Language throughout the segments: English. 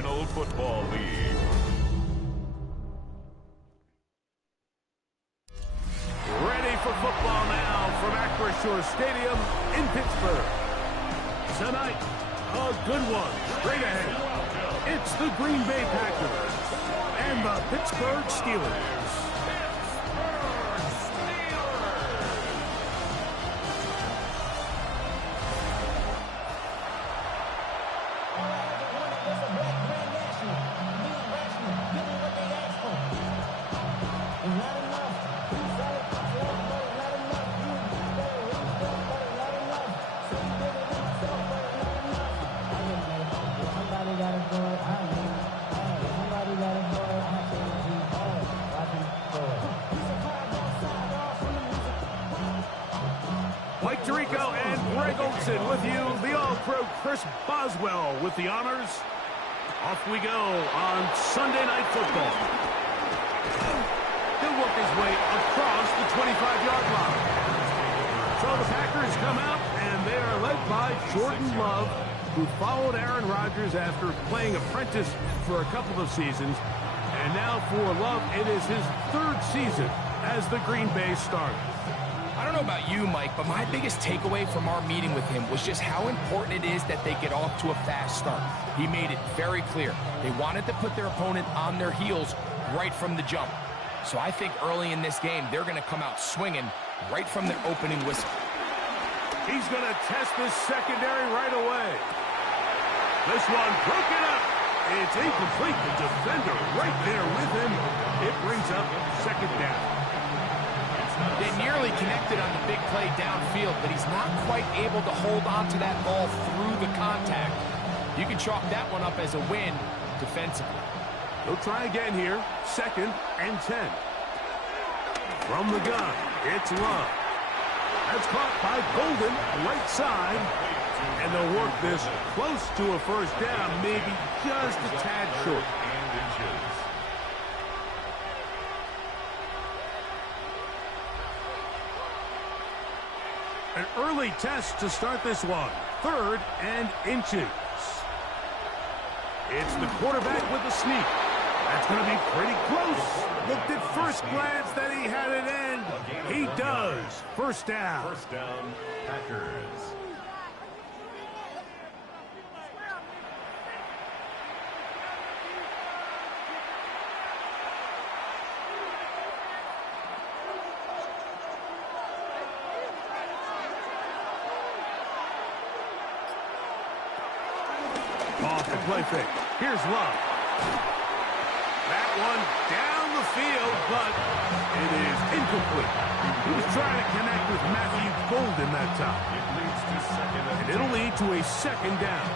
National Football League. Ready for football now from Acrisure Stadium in Pittsburgh. Tonight, a good one straight ahead. It's the Green Bay Packers and the Pittsburgh Steelers. Mike Tirico and Greg Olson with you. The All-Pro Chris Boswell with the honors. Off we go on Sunday Night Football. He'll work his way across the 25-yard line. So the Packers come out, and they are led by Jordan Love, who followed Aaron Rodgers after playing apprentice for a couple of seasons. And now for Love, it is his third season as the Green Bay starter. I don't know about you, Mike, but my biggest takeaway from our meeting with him was just how important it is that they get off to a fast start. He made it very clear. They wanted to put their opponent on their heels right from the jump. So I think early in this game, they're going to come out swinging right from the opening whistle. He's going to test this secondary right away. This one broken up. It's incomplete. The defender right there with him. It brings up second down. They nearly connected on the big play downfield, but he's not quite able to hold on to that ball through the contact. You can chalk that one up as a win defensively. He'll try again here. 2nd and 10. From the gun, it's Love. That's caught by Golden, right side. And they'll work this close to a first down, maybe just a tad short. An early test to start this one. 3rd and inches. It's the quarterback with the sneak. That's going to be pretty close. Looked at first glance that he had it end. He does. First down. First down, Packers. Off the play fake. Here's Love. That one down the field, but it is incomplete. He was trying to connect with Matthew Golden that time. It leads to second And it'll lead to a second down.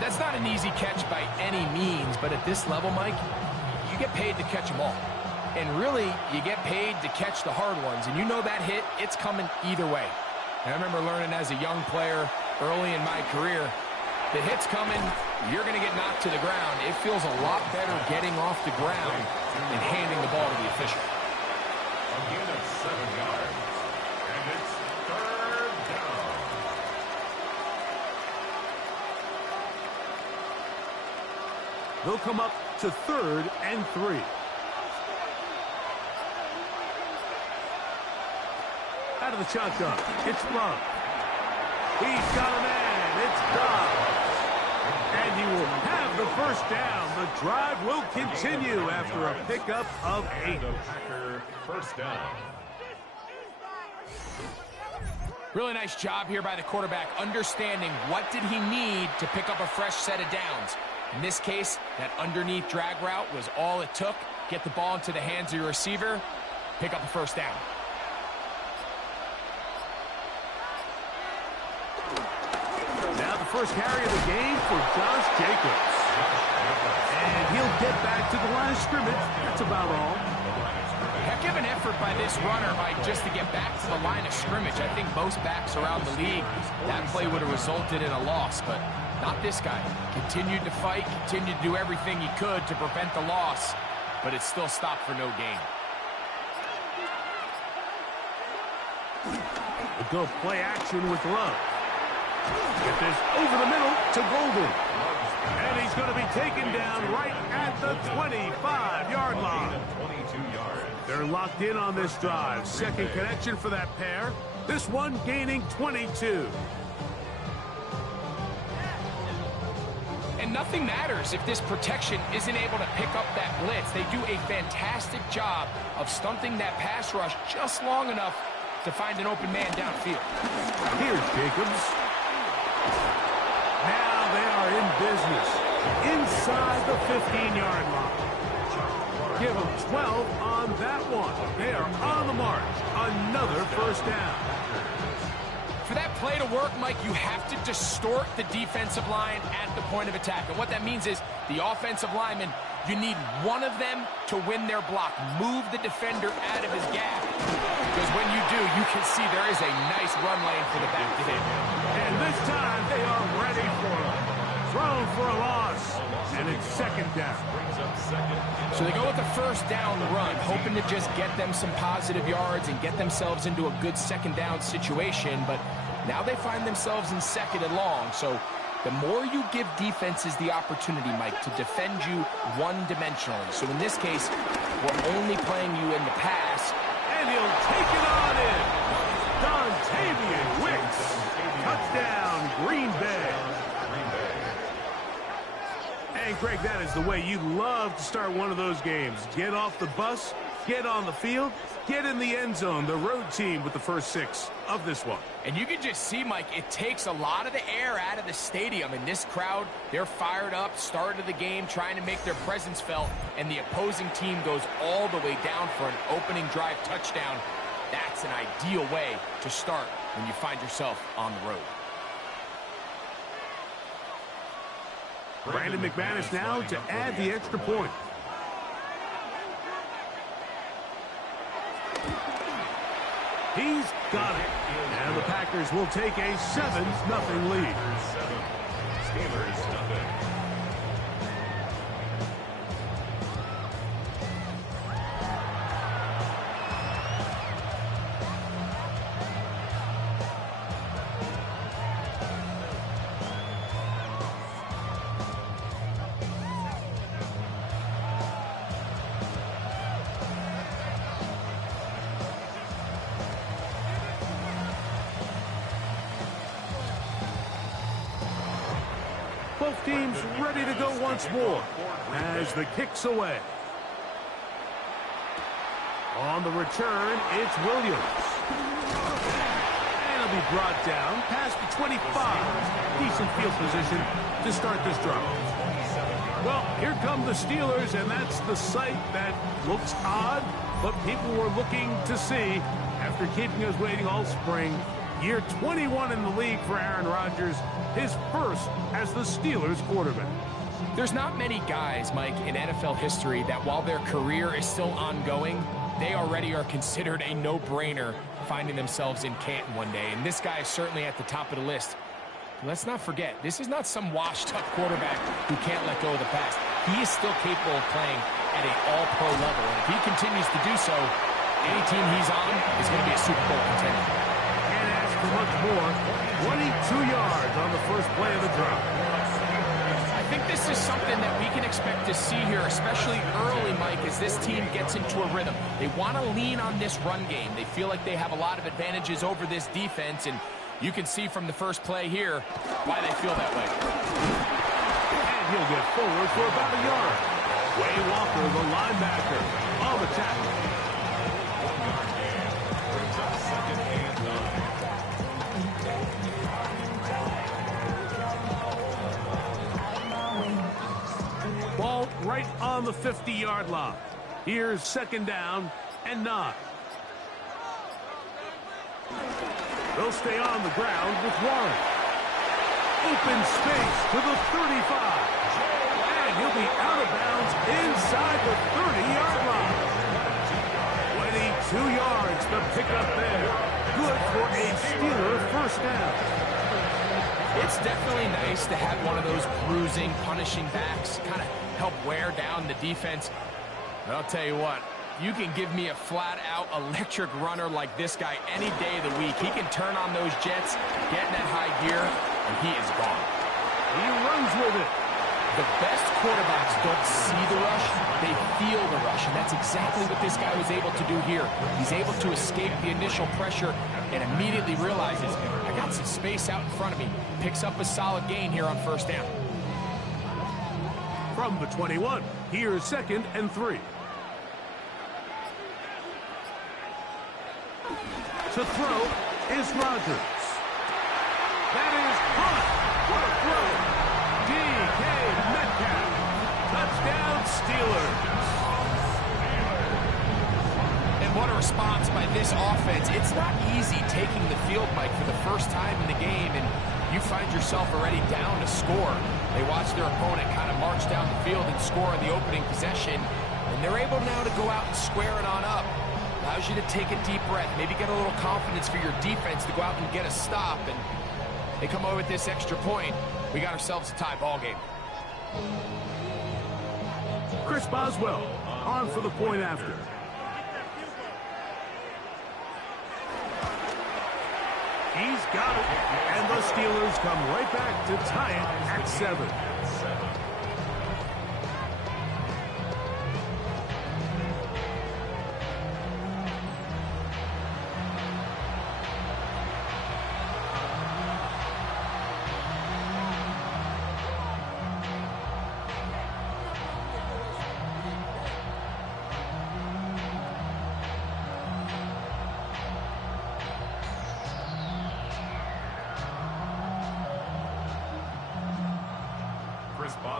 That's not an easy catch by any means, but at this level, Mike, you get paid to catch them all. And really, you get paid to catch the hard ones. And you know that hit, it's coming either way. And I remember learning as a young player early in my career, the hit's coming, you're going to get knocked to the ground. It feels a lot better getting off the ground than handing the ball to the official. A gain of 7 yards. And it's 3rd down. They'll come up to 3rd and 3. Out of the shotgun, it's Love. He's got a man. It's Dobbs. And he will have the first down. The drive will continue after a pickup of 8. The Packer first down. Really nice job here by the quarterback, understanding what did he need to pick up a fresh set of downs. In this case, that underneath drag route was all it took. Get the ball into the hands of your receiver, pick up a first down. Now the first carry of the game for Josh Jacobs. And he'll get back to the line of scrimmage. That's about all. Heck of an effort by this runner just to get back to the line of scrimmage. I think most backs around the league, that play would have resulted in a loss, but not this guy. Continued to fight, continued to do everything he could to prevent the loss, but it still stopped for no gain. We'll go play action with Love. Get this over the middle to Golden. And he's going to be taken down right at the 25-yard line. 22 yards. They're locked in on this drive. Second connection for that pair. This one gaining 22. And nothing matters if this protection isn't able to pick up that blitz. They do a fantastic job of stunting that pass rush just long enough to find an open man downfield. Here's Jacobs. Now they are in business inside the 15-yard line. Give them 12 on that one. They are on the march. Another first down. For that play to work, Mike, you have to distort the defensive line at the point of attack. And what that means is the offensive lineman, you need one of them to win their block. Move the defender out of his gap. Because when you do, you can see there is a nice run lane for the back to hit. And this time they are ready for it. Thrown for a loss. And it's second down. So they go with the first down run, hoping to just get them some positive yards and get themselves into a good second down situation. But now they find themselves in second and long. So the more you give defenses the opportunity, Mike, to defend you one-dimensionally. So in this case, we're only playing you in the pass. And he'll take it on in. Dontavian Wicks. Touchdown, Green Bay. And, Greg, that is the way you love to start one of those games. Get off the bus, get on the field, get in the end zone. The road team with the first 6 of this one. And you can just see, Mike, it takes a lot of the air out of the stadium. And this crowd, they're fired up, start of the game, trying to make their presence felt. And the opposing team goes all the way down for an opening drive touchdown. That's an ideal way to start when you find yourself on the road. Brandon McManus now to add the extra point. He's got it. And the Packers will take a 7-0 lead. Steelers nothing. Both teams ready to go once more as the kick's away. On the return, it's Williams. And he'll be brought down past the 25. Decent field position to start this drive. Well, here come the Steelers, and that's the sight that looks odd, but people were looking to see after keeping us waiting all spring. Year 21 in the league for Aaron Rodgers, his first as the Steelers quarterback. There's not many guys, Mike, in NFL history that while their career is still ongoing, they already are considered a no-brainer finding themselves in Canton one day. And this guy is certainly at the top of the list. Let's not forget, this is not some washed-up quarterback who can't let go of the pass. He is still capable of playing at an all-pro level. And if he continues to do so, any team he's on is going to be a Super Bowl contender. For much more, 22 yards on the first play of the drive. I think this is something that we can expect to see here, especially early, Mike, as this team gets into a rhythm. They want to lean on this run game. They feel like they have a lot of advantages over this defense, and you can see from the first play here why they feel that way. And he'll get forward for about a yard. Way Walker, the linebacker, on the tackle. Ball right on the 50-yard line. Here's second down and 9. They'll stay on the ground with Warren. Open space to the 35. And he'll be out of bounds inside the 30-yard line. 22 yards to pick up there. Good for a Steeler first down. It's definitely nice to have one of those bruising, punishing backs kind of help wear down the defense. But I'll tell you what, you can give me a flat-out electric runner like this guy any day of the week. He can turn on those jets, get in that high gear, and he is gone. He runs with it. The best quarterbacks don't see the rush, they feel the rush, and that's exactly what this guy was able to do here. He's able to escape the initial pressure and immediately realizes, I got some space out in front of me. Picks up a solid gain here on first down. From the 21, here's 2nd and 3. To throw is Rodgers. That is caught. What a throw. D.K. Metcalf. Touchdown Steelers. And what a response by this offense. It's not easy taking the field, Mike, for the first time in the game, and you find yourself already down to score. They watch their opponent kind of march down the field and score on the opening possession, and they're able now to go out and square it on up. Allows you to take a deep breath, maybe get a little confidence for your defense to go out and get a stop, and they come away with this extra point. We got ourselves a tie ball game. Chris Boswell on for the point after. He's got it, and the Steelers come right back to tie it at 7.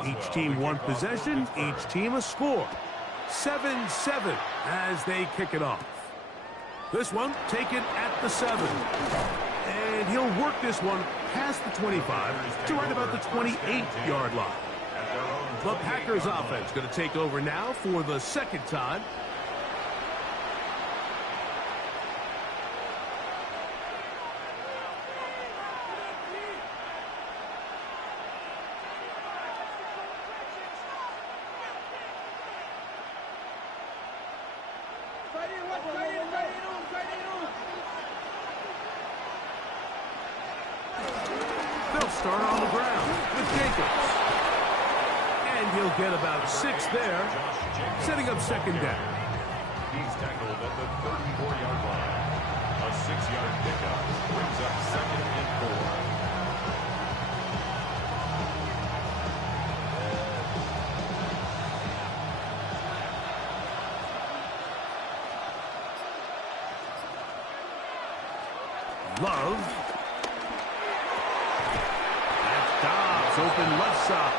Each team one possession, each team a score. 7-7 as they kick it off. This one taken at the 7. And he'll work this one past the 25 to right about the 28-yard line. The Packers offense going to take over now for the second time. They'll start on the ground with Jacobs. And he'll get about 6 there, setting up second down. He's tackled at the 34-yard line. A 6-yard pickup brings up 2nd and 4. Love. That's Dobbs, open left side.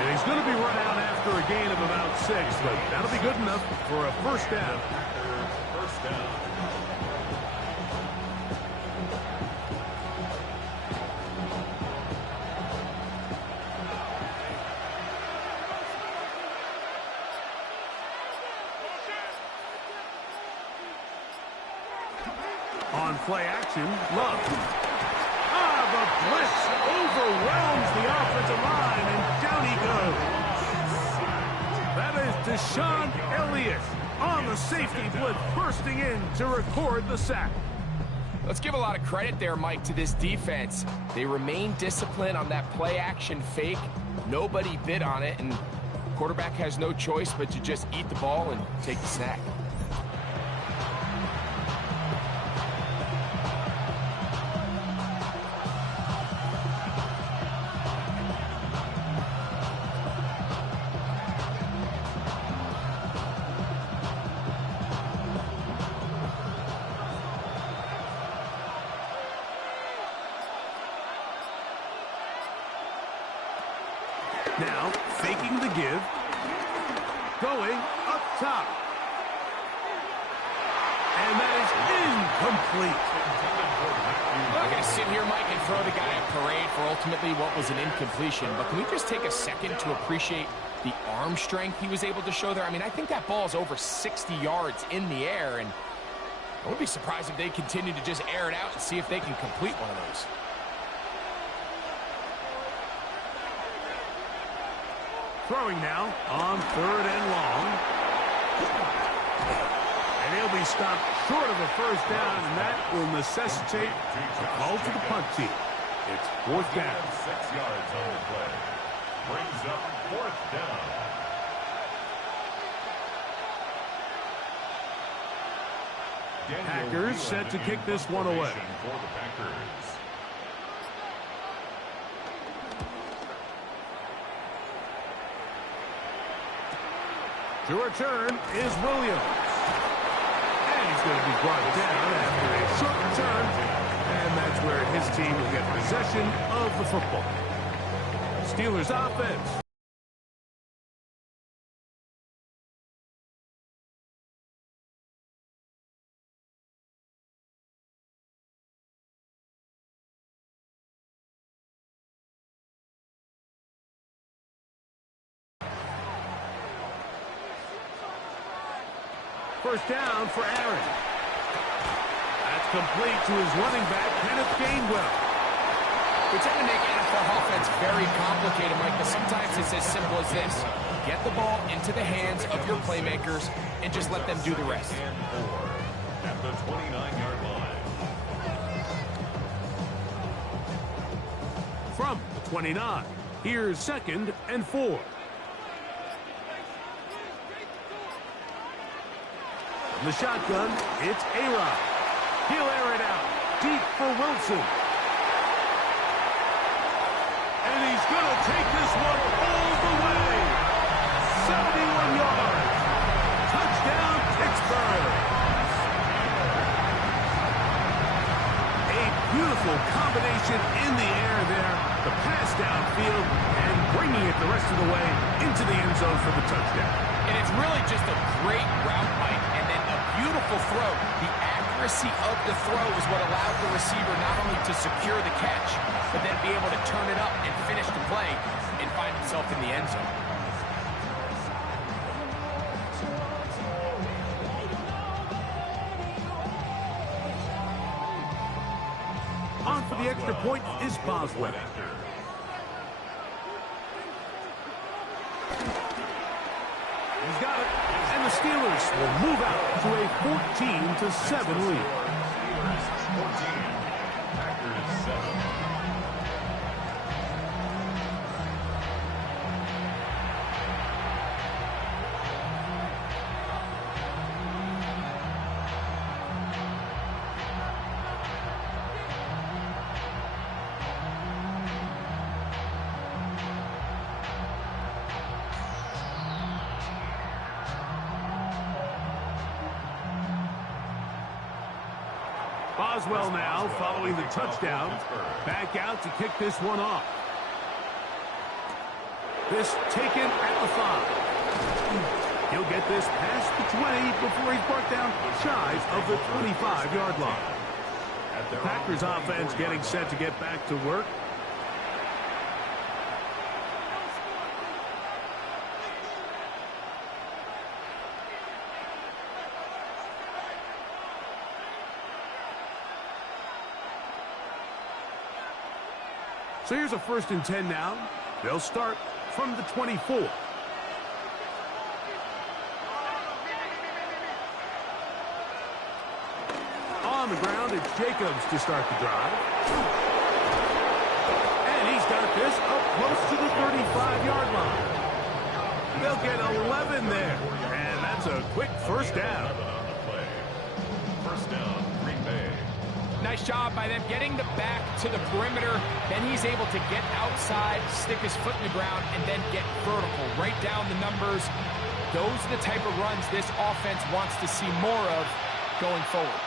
And he's going to be run out after a gain of about 6, but that'll be good enough for a first down. First down. On play action, Love. The blitz overwhelms the offensive line, and down he goes. That is Deshaun Elliott on the safety blitz, bursting in to record the sack. Let's give a lot of credit there, Mike, to this defense. They remain disciplined on that play action fake. Nobody bid on it, and quarterback has no choice but to just eat the ball and take the sack. Now, faking the give. Going up top. And that is incomplete. I'm going to sit here, Mike, and throw the guy a parade for ultimately what was an incompletion. But can we just take a second to appreciate the arm strength he was able to show there? I mean, I think that ball is over 60 yards in the air, and I wouldn't be surprised if they continue to just air it out and see if they can complete one of those. Throwing now on 3rd and long. And he'll be stopped short of a first down, and that will necessitate a call to the punt team. It's 4th down. 6 yards on the play. Brings 4th down. Packers set to kick this one away. For the Packers. To return is Williams. And he's going to be brought down after a short return. And that's where his team will get possession of the football. Steelers offense. First down for Aaron. That's complete to his running back, Kenneth Gainwell. We tend to make NFL offense very complicated, Mike, but sometimes it's as simple as this. Get the ball into the hands of your playmakers and just let them do the rest. And 4 at the 29-yard line. From the 29, here's 2nd and 4. From the shotgun, it's A-Rod. He'll air it out deep for Wilson. And he's going to take this one all the way. 71 yards. Touchdown, Pittsburgh. A beautiful combination in the air there. The pass downfield and bringing it the rest of the way into the end zone for the touchdown. And it's really just a great route, Mike, and then a beautiful throw. The accuracy of the throw is what allowed the receiver not only to secure the catch, but then be able to turn it up and finish the play and find himself in the end zone. On for the extra point is Boswell. He's got it, and the Steelers will move out to a 14-7 lead. 14, Packers 7. Boswell now following the touchdown. Back out to kick this one off. This taken at the 5. He'll get this past the 20 before he's brought down shy of the 25-yard line. The Packers offense getting set to get back to work. So here's a 1st and 10 now. They'll start from the 24. On the ground, it's Jacobs to start the drive. And he's got this up close to the 35-yard line. They'll get 11 there. And that's a quick first down. First down, Green Bay. Nice job by them getting the back to the perimeter. Then he's able to get outside, stick his foot in the ground, and then get vertical. Right down the numbers. Those are the type of runs this offense wants to see more of going forward.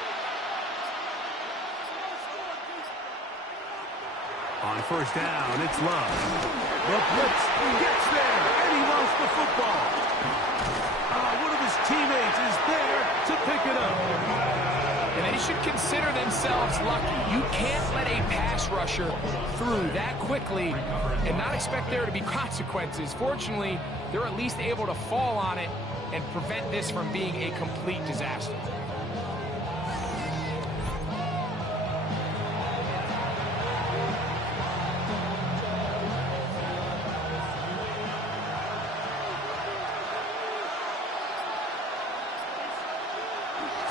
On first down, it's Love. The blitz gets there, and he lost the football. One of his teammates is there to pick it up. And they should consider themselves lucky. You can't let a pass rusher through that quickly and not expect there to be consequences. Fortunately, they're at least able to fall on it and prevent this from being a complete disaster.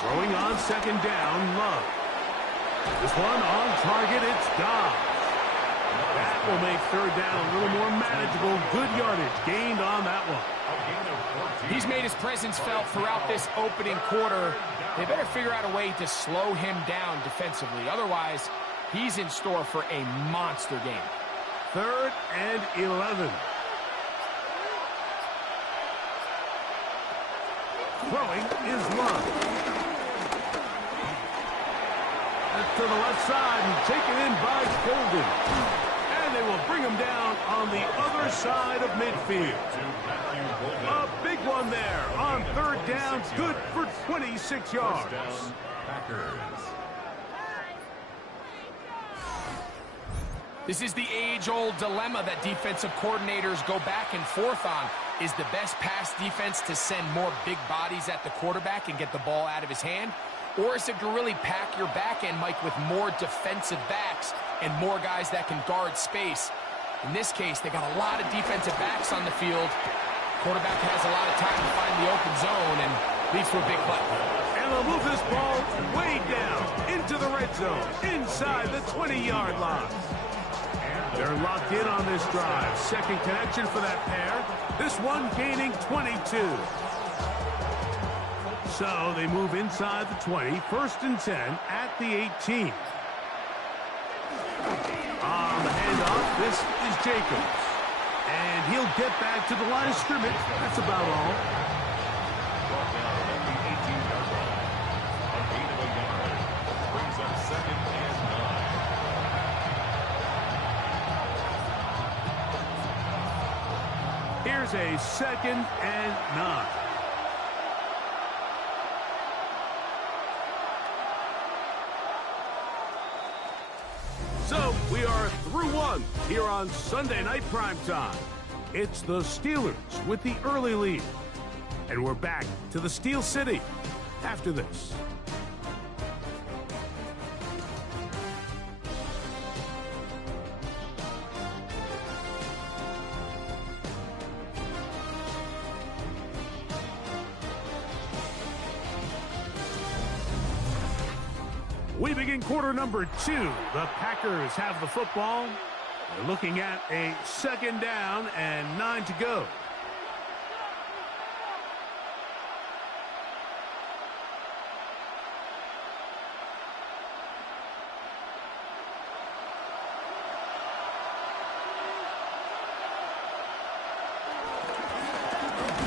Throwing on second down, Love. This one on target, it's Dobbs. That will make third down a little more manageable. Good yardage gained on that one. He's made his presence felt throughout this opening quarter. They better figure out a way to slow him down defensively. Otherwise, he's in store for a monster game. 3rd and 11. Throwing is Love. To the left side and taken in by Golden. And they will bring him down on the other side of midfield. A big one there on 3rd down. Good for 26 yards. This is the age-old dilemma that defensive coordinators go back and forth on. Is the best pass defense to send more big bodies at the quarterback and get the ball out of his hand? Or is it to really pack your back end, Mike, with more defensive backs and more guys that can guard space? In this case, they got a lot of defensive backs on the field. Quarterback has a lot of time to find the open zone and leads to a big play. And they'll move this ball way down into the red zone, inside the 20-yard line. They're locked in on this drive. Second connection for that pair. This one gaining 22. So they move inside the 20. 1st and 10 at the 18. On the handoff, this is Jacobs. And he'll get back to the line of scrimmage. That's about all. Brought down at the 18-yard line. A gain of a yard. Brings up 2nd and 9. Here's a 2nd and 9. So we are through one here on Sunday Night Primetime. It's the Steelers with the early lead. And we're back to the Steel City after this. We begin quarter number 2. The Packers have the football. They're looking at a 2nd down and 9 to go.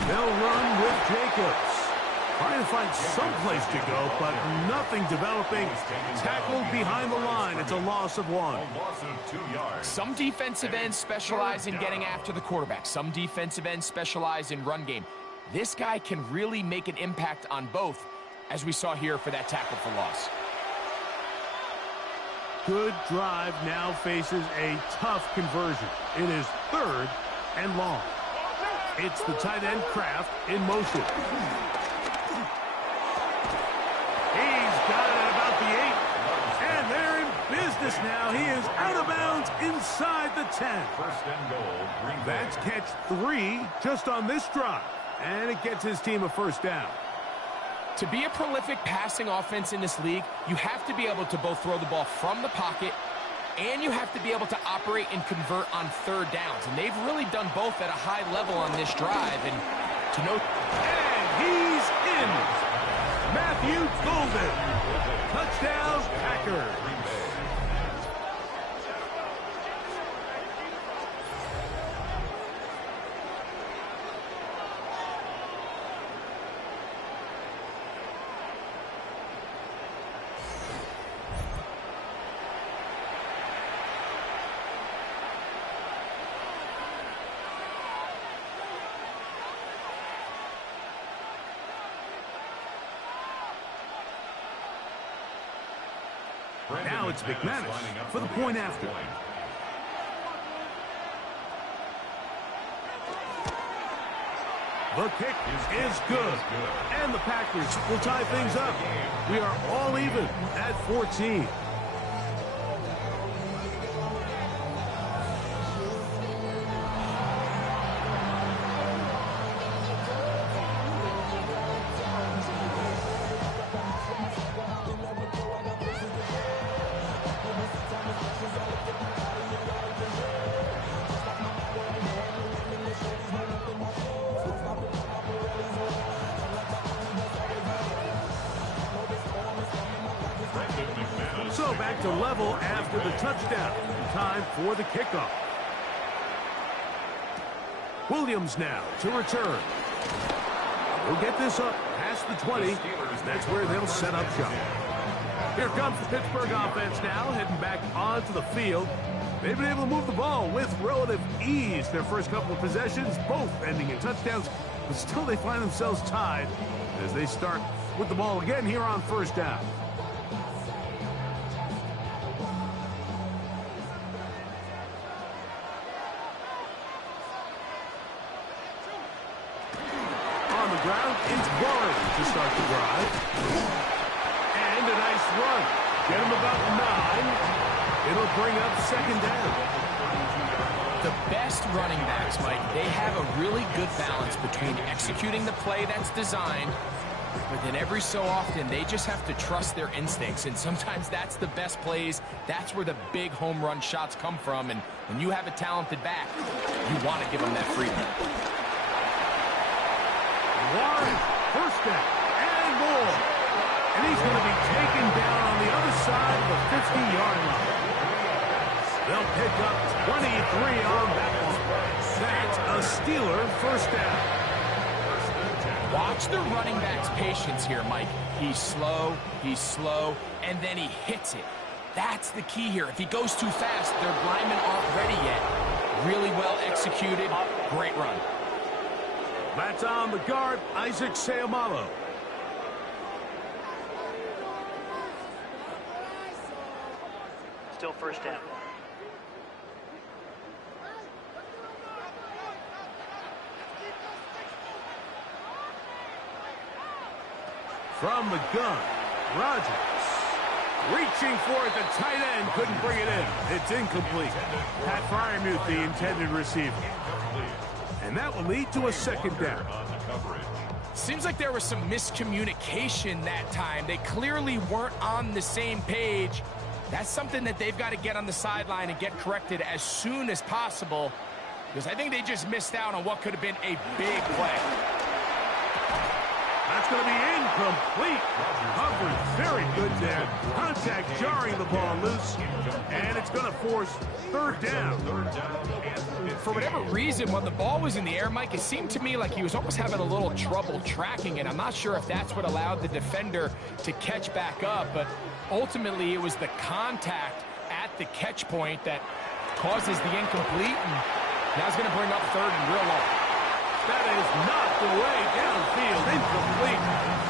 They'll run with Jacobs. Trying to find some place to go, but nothing developing. Tackled behind the line. It's a loss of 1. A loss of 2 yards. Some defensive ends specialize in getting after the quarterback. Some defensive ends specialize in run game. This guy can really make an impact on both, as we saw here for that tackle for loss. Good drive now faces a tough conversion. It is 3rd and long. It's the tight end Kraft in motion. He's got it at about the 8. And they're in business now. He is out of bounds inside the 10. 1st and goal. Green Bay. That's catch 3 just on this drive. And it gets his team a 1st down. To be a prolific passing offense in this league, you have to be able to both throw the ball from the pocket and you have to be able to operate and convert on 3rd downs. And they've really done both at a high level on this drive. And to note... And he's in. Matthew Golden. Touchdown, Packers. Now it's McManus for the point after. The kick is good. And the Packers will tie things up. We are all even at 14. to level after the touchdown. Time for the kickoff. Williams now to return. We'll get this up past the 20. That's where they'll set up shop. Here comes the Pittsburgh offense now, heading back onto the field. They've been able to move the ball with relative ease. Their first couple of possessions, both ending in touchdowns, but still they find themselves tied as they start with the ball again here on first down. On the ground, it's Warren to start the drive. And a nice run. Get him about 9. It'll bring up second down. The best running backs, Mike, they have a really good balance between executing the play that's designed, but then every so often they just have to trust their instincts, and sometimes that's the best plays. That's where the big home run shots come from, and when you have a talented back, you want to give them that freedom. Warren, first down, and more. And he's going to be taken down on the other side of the 50-yard line. They'll pick up 23 on that one. That's a Steeler first down. Watch the running back's patience here, Mike. He's slow, and then he hits it. That's the key here. If he goes too fast, their linemen aren't ready yet. Really well executed, great run. That's on the guard, Isaac Seumalo. Still first down. From the gun, Rodgers. Reaching for it, the tight end couldn't bring it in. It's incomplete. Pat Freiermuth, the intended receiver. And that will lead to a second down. Seems like there was some miscommunication that time. They clearly weren't on the same page. That's something that they've got to get on the sideline and get corrected as soon as possible, because I think they just missed out on what could have been a big play. That's going to be incomplete. Coverage very good there. Contact jarring the ball loose. And it's going to force third down. For whatever reason, when the ball was in the air, Mike, it seemed to me like he was almost having a little trouble tracking it. I'm not sure if that's what allowed the defender to catch back up, but ultimately it was the contact at the catch point that causes the incomplete, and now it's going to bring up third and real long. That is not the way downfield. Incomplete.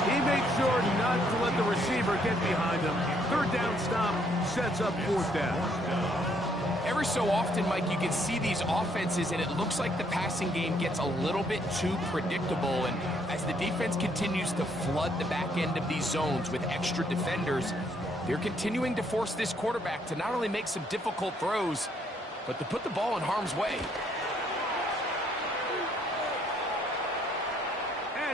He made sure not to let the receiver get behind him. Third down stop sets up fourth down. Every so often, Mike, you can see these offenses, and it looks like the passing game gets a little bit too predictable. And as the defense continues to flood the back end of these zones with extra defenders, they're continuing to force this quarterback to not only make some difficult throws, but to put the ball in harm's way.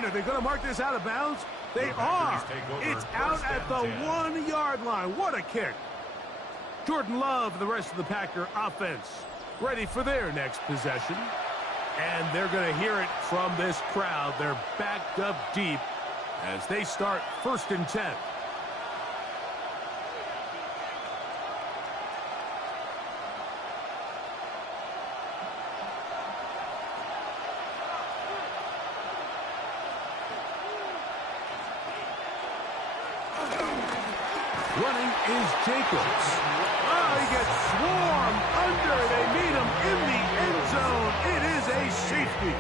Are they going to mark this out of bounds? They are. It's out at the 1-yard line. What a kick. Jordan Love and the rest of the Packer offense ready for their next possession. And they're going to hear it from this crowd. They're backed up deep as they start 1st and 10. Running is Jacobs. Oh, he gets swarmed under. They meet him in the end zone. It is a safety.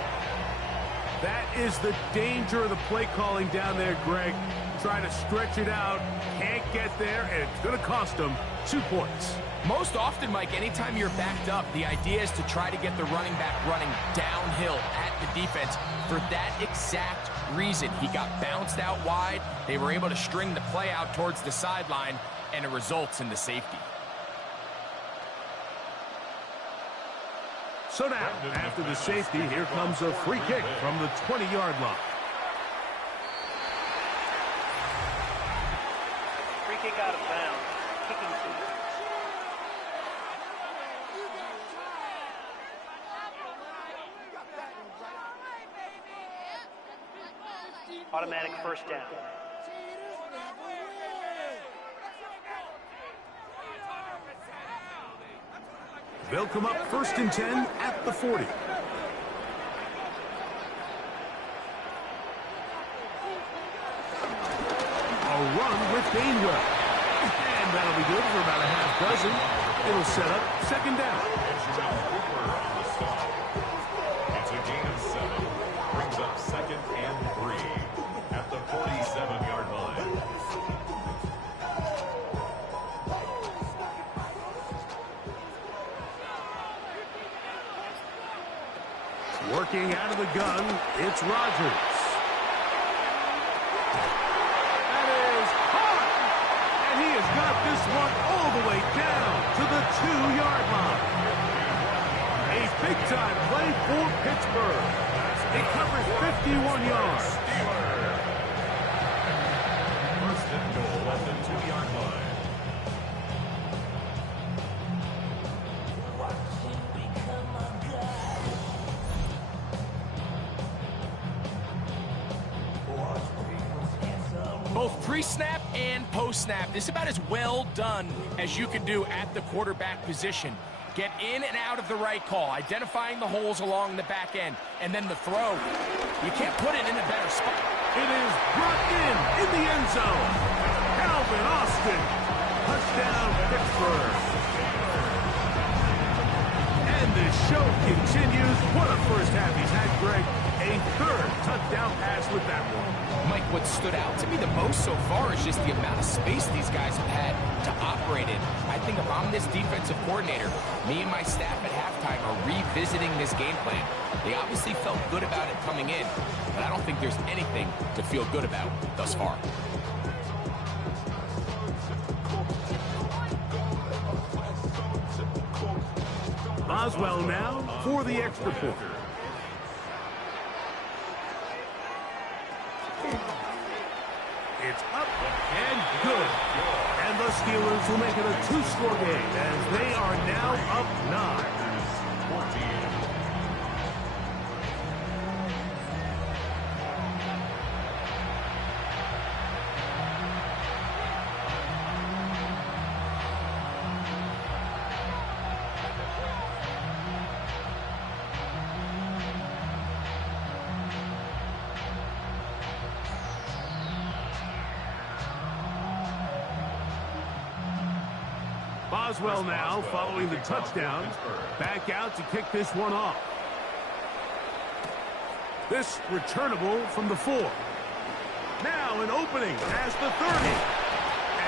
That is the danger of the play calling down there, Greg. Trying to stretch it out. Can't get there, and it's going to cost them 2 points. Most often, Mike, anytime you're backed up, the idea is to try to get the running back running downhill at the defense. For that exact reason, he got bounced out wide. They were able to string the play out towards the sideline, and it results in the safety. So now, after the safety, here comes a free kick from the 20-yard line. Free kick out of bounds. Kicking team. Automatic first down. They'll come up 1st and 10 at the 40. A run with Gainwell. And that'll be good for about a half dozen. It'll set up 2nd down. It's a gain of 7. Brings up 2nd and 3 at the 47-yard line. Working out of the gun, it's Rodgers. That is hot! And he has got this one all the way down to the 2-yard line. A big-time play for Pittsburgh. It covers 51 yards. First and goal at the 2-yard line. Both pre-snap and post-snap, this is about as well done as you can do at the quarterback position. Get in and out of the right call, identifying the holes along the back end, and then the throw. You can't put it in a better spot. It is brought in the end zone. Calvin Austin. Touchdown, Pittsburgh. And the show continues. What a first half he's had, Greg. A 3rd touchdown pass with that one. Mike, what stood out to me the most so far is just the amount of space these guys have had to operate in. I think if I'm this defensive coordinator, me and my staff at halftime are revisiting this game plan. They obviously felt good about it coming in, but I don't think there's anything to feel good about thus far. Boswell now for the extra point. It's up and good. And the Steelers will make it a 2-score game as they are now up 9. 14. Boswell now following the touchdown. Back out to kick this one off. This returnable from the 4. Now an opening past the 30.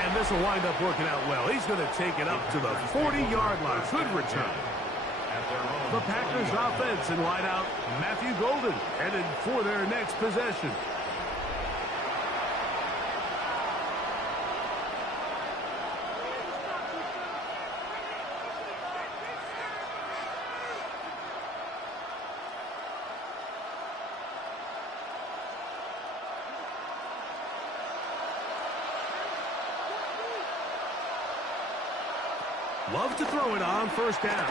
And this will wind up working out well. He's going to take it up to the 40-yard line. Good return. The Packers offense in wideout Matthew Golden headed for their next possession. Love to throw it on 1st down.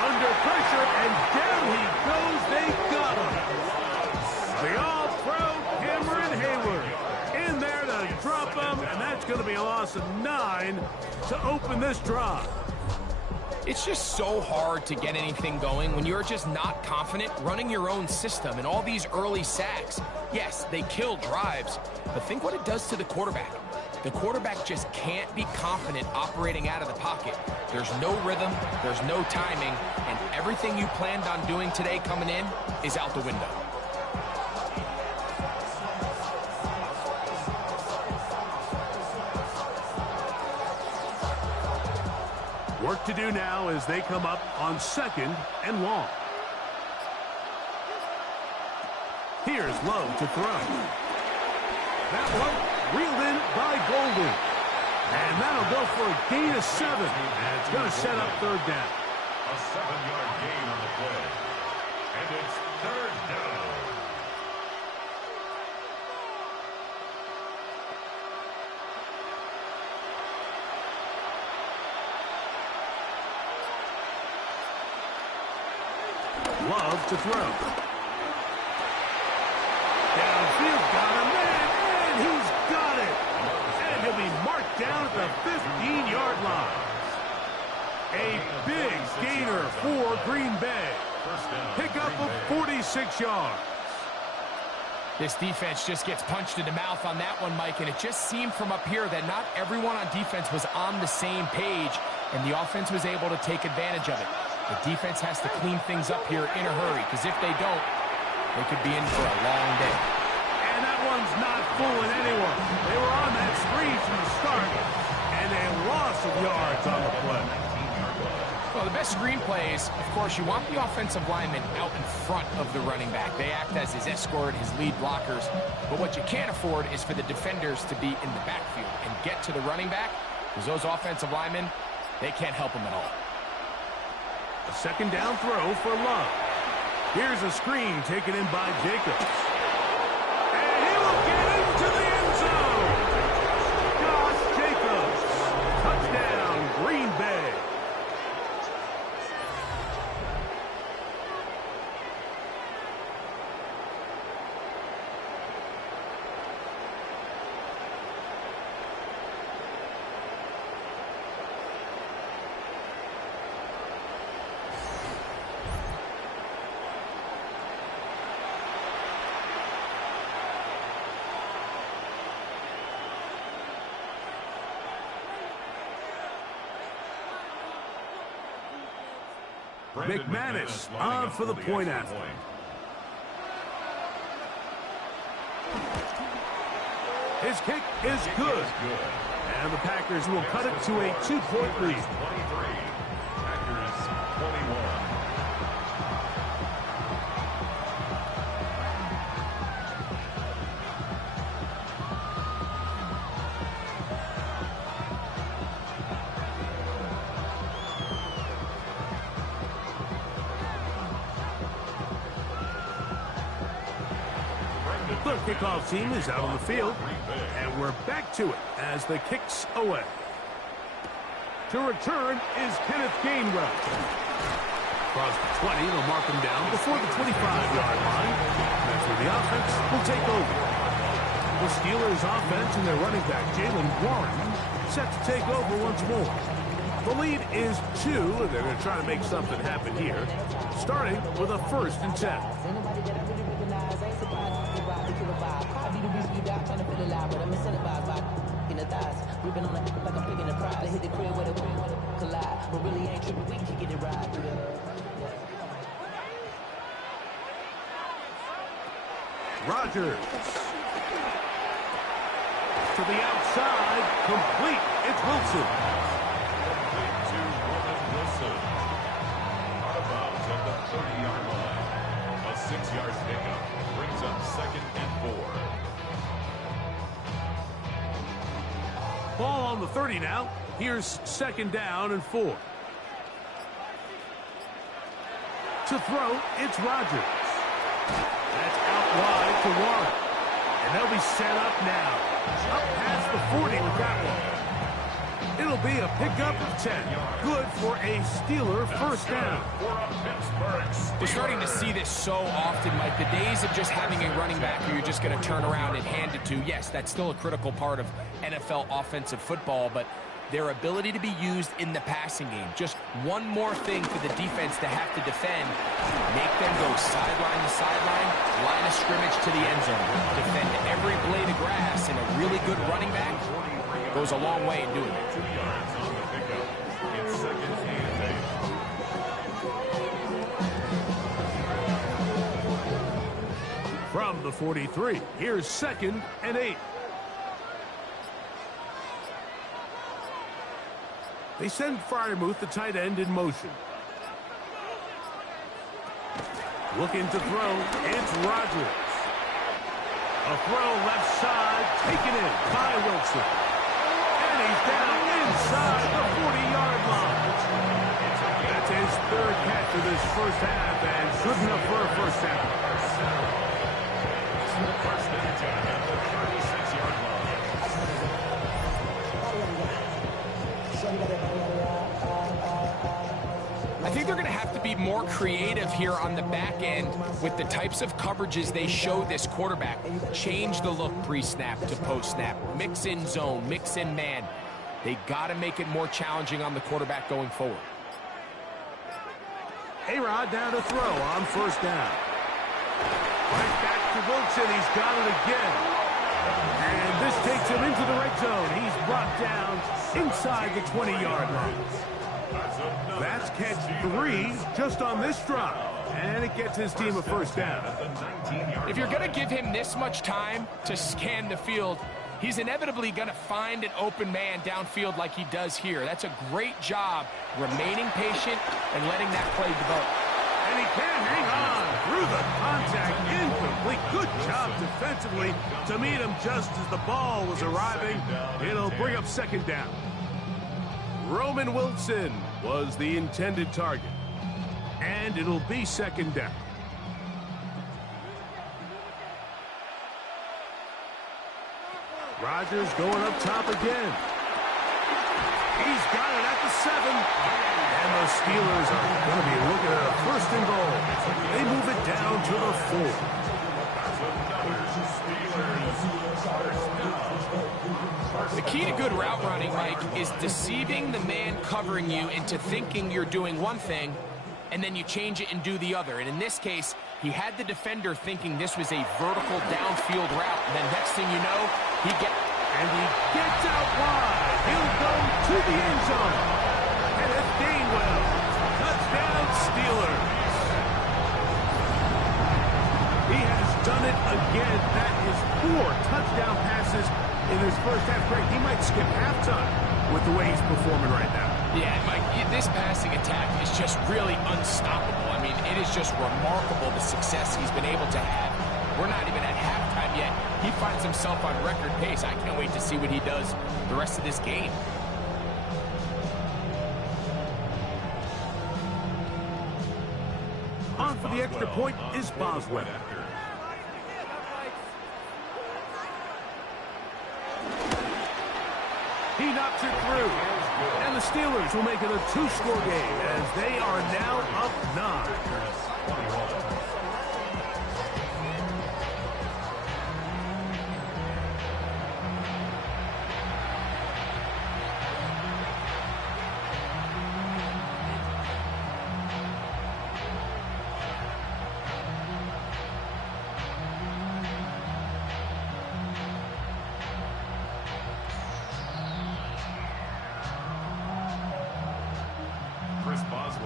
Under pressure, and down he goes. They got him. The all-pro Cameron Hayward in there to drop him, and that's going to be a loss of 9 to open this drive. It's just so hard to get anything going when you're just not confident running your own system and all these early sacks. Yes, they kill drives, but think what it does to the quarterback. The quarterback just can't be confident operating out of the pocket. There's no rhythm, there's no timing, and everything you planned on doing today coming in is out the window. Work to do now as they come up on 2nd and long. Here's Lowe to throw. That one reeled in by Golden. And that'll go for a gain of 7. And it's going to set up 3rd down. A 7-yard gain on the play. And it's 3rd down. Love to throw. Downfield, got a man, and he's got it. And he'll be marked down at the 15-yard line. A big gainer for Green Bay. Pickup of 46 yards. This defense just gets punched in the mouth on that one, Mike, and it just seemed from up here that not everyone on defense was on the same page, and the offense was able to take advantage of it. The defense has to clean things up here in a hurry, because if they don't, they could be in for a long day. And that one's not fooling anyone. They were on that screen from the start, and a loss of yards on the play. Well, the best screen plays, of course, you want the offensive lineman out in front of the running back. They act as his escort, his lead blockers. But what you can't afford is for the defenders to be in the backfield and get to the running back, because those offensive linemen, they can't help him at all. A second down throw for Love. Here's a screen taken in by Jacobs. And he will get into the end zone. Josh Jacobs. Touchdown, Green Bay. McManus on for the point after. His kick is good. And the Packers will cut it to a 2-point lead. 23. Packers 21. The kickoff team is out on the field, and we're back to it as the kick's away. To return is Kenneth Gainwell. Across the 20, they'll mark him down before the 25-yard line. That's where the offense will take over. The Steelers' offense and their running back, Jalen Warren, set to take over once more. The lead is 2, and they're going to try to make something happen here, starting with a 1st and 10. Rodgers to the outside, complete. It's Wilson. Complete to Wilson. Out of bounds at the 30-yard line. A 6-yard pickup brings up 2nd and 4. Ball on the 30 now. Here's 2nd down and 4. To throw, it's Rodgers. That's out wide to Warren. And they'll be set up now. Up past the 40 with that one. It'll be a pickup of 10. Good for a Steeler 1st down. We're starting to see this so often, Mike. The days of just having a running back who you're just going to turn around and hand it to, yes, that's still a critical part of NFL offensive football, but their ability to be used in the passing game. Just one more thing for the defense to have to defend. Make them go sideline to sideline, line of scrimmage to the end zone. Defend every blade of grass, and a really good running back goes a long way in doing it. 2 yards on the pickup. It's 2nd and 8. From the 43, here's 2nd and 8. They send Freiermuth, the tight end, in motion. Looking to throw, it's Rodgers. A throw left side, taken in by Wilson. And he's down inside the 40-yard line. That's his 3rd catch of this 1st half, and good enough for a 1st down. 1st and 10 at the 36-yard line. I think they're going to have to be more creative here on the back end with the types of coverages they show this quarterback. Change the look pre-snap to post-snap. Mix in zone, mix in man. They got to make it more challenging on the quarterback going forward. A-Rod down to throw on first down. Right back to Wilson. He's got it again. And this takes him into the red zone. He's brought down inside the 20-yard line. That's catch 3 just on this drop. And it gets his team a first down. If you're going to give him this much time to scan the field, he's inevitably going to find an open man downfield like he does here. That's a great job remaining patient and letting that play develop. And he can't hang on through the contact. Incomplete. Good job defensively to meet him just as the ball was arriving. It'll bring up second down. Roman Wilson was the intended target. And it'll be second down. Rodgers going up top again. He's got it at the 7. And the Steelers are going to be looking at a first and goal. They move it down to the 4. The key to good route running, Mike, is deceiving the man covering you into thinking you're doing one thing, and then you change it and do the other. And in this case, he had the defender thinking this was a vertical downfield route. And then next thing you know, he gets out wide. He'll go to the end zone. And it's Gainwell. Touchdown, Steelers. He has done it again. That is 4 touchdown passes in his first half break. He might skip halftime with the way he's performing right now. Yeah, Mike, this passing attack is just really unstoppable. I mean, it is just remarkable the success he's been able to have. We're not even at halftime yet. He finds himself on record pace. I can't wait to see what he does the rest of this game. On for the extra point is Boswell. He knocks it through. And the Steelers will make it a 2-score game as they are now up 9.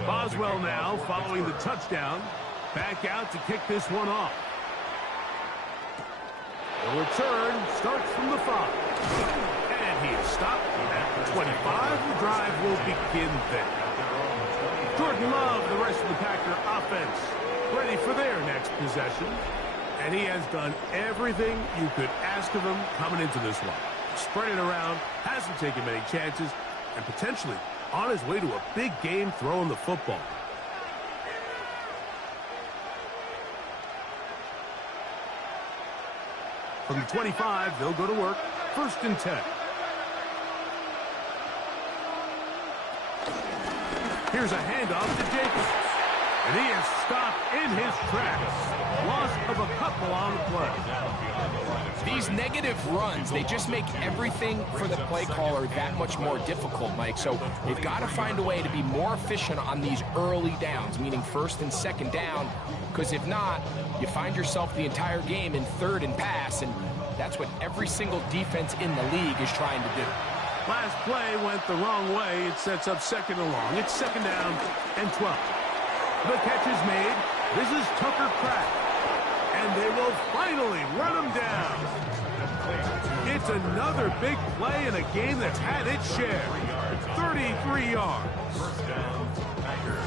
Boswell now following the touchdown. Back out to kick this one off. The return starts from the 5. And he is stopped at the 25. The drive will begin there. Jordan Love, the rest of the Packer offense, ready for their next possession. And he has done everything you could ask of him coming into this one. Spread it around, hasn't taken many chances, and potentially on his way to a big game throwing the football. From the 25, they'll go to work. First and 10. Here's a handoff to Jacobs. And he is stopped in his tracks. Loss of a couple on the play. These negative runs, they just make everything for the play caller that much more difficult, Mike. So they've got to find a way to be more efficient on these early downs, meaning first and second down, because if not, you find yourself the entire game in third and pass, and that's what every single defense in the league is trying to do. Last play went the wrong way. It sets up second and long. It's second down and 12. The catch is made. This is Tucker Kraft. And they will finally run him down. It's another big play in a game that's had its share. 33 yards. First down, Packers.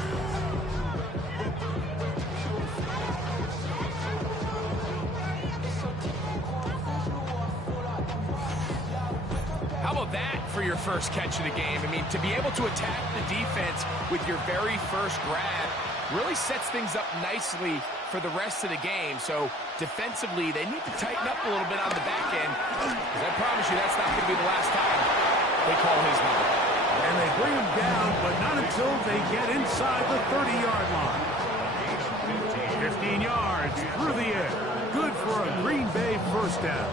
How about that for your first catch of the game? I mean, to be able to attack the defense with your very first grab really sets things up nicely for the rest of the game. So defensively, they need to tighten up a little bit on the back end, because I promise you that's not going to be the last time they call his number. And they bring him down, but not until they get inside the 30-yard line. 15 yards through the air. Good for a Green Bay first down.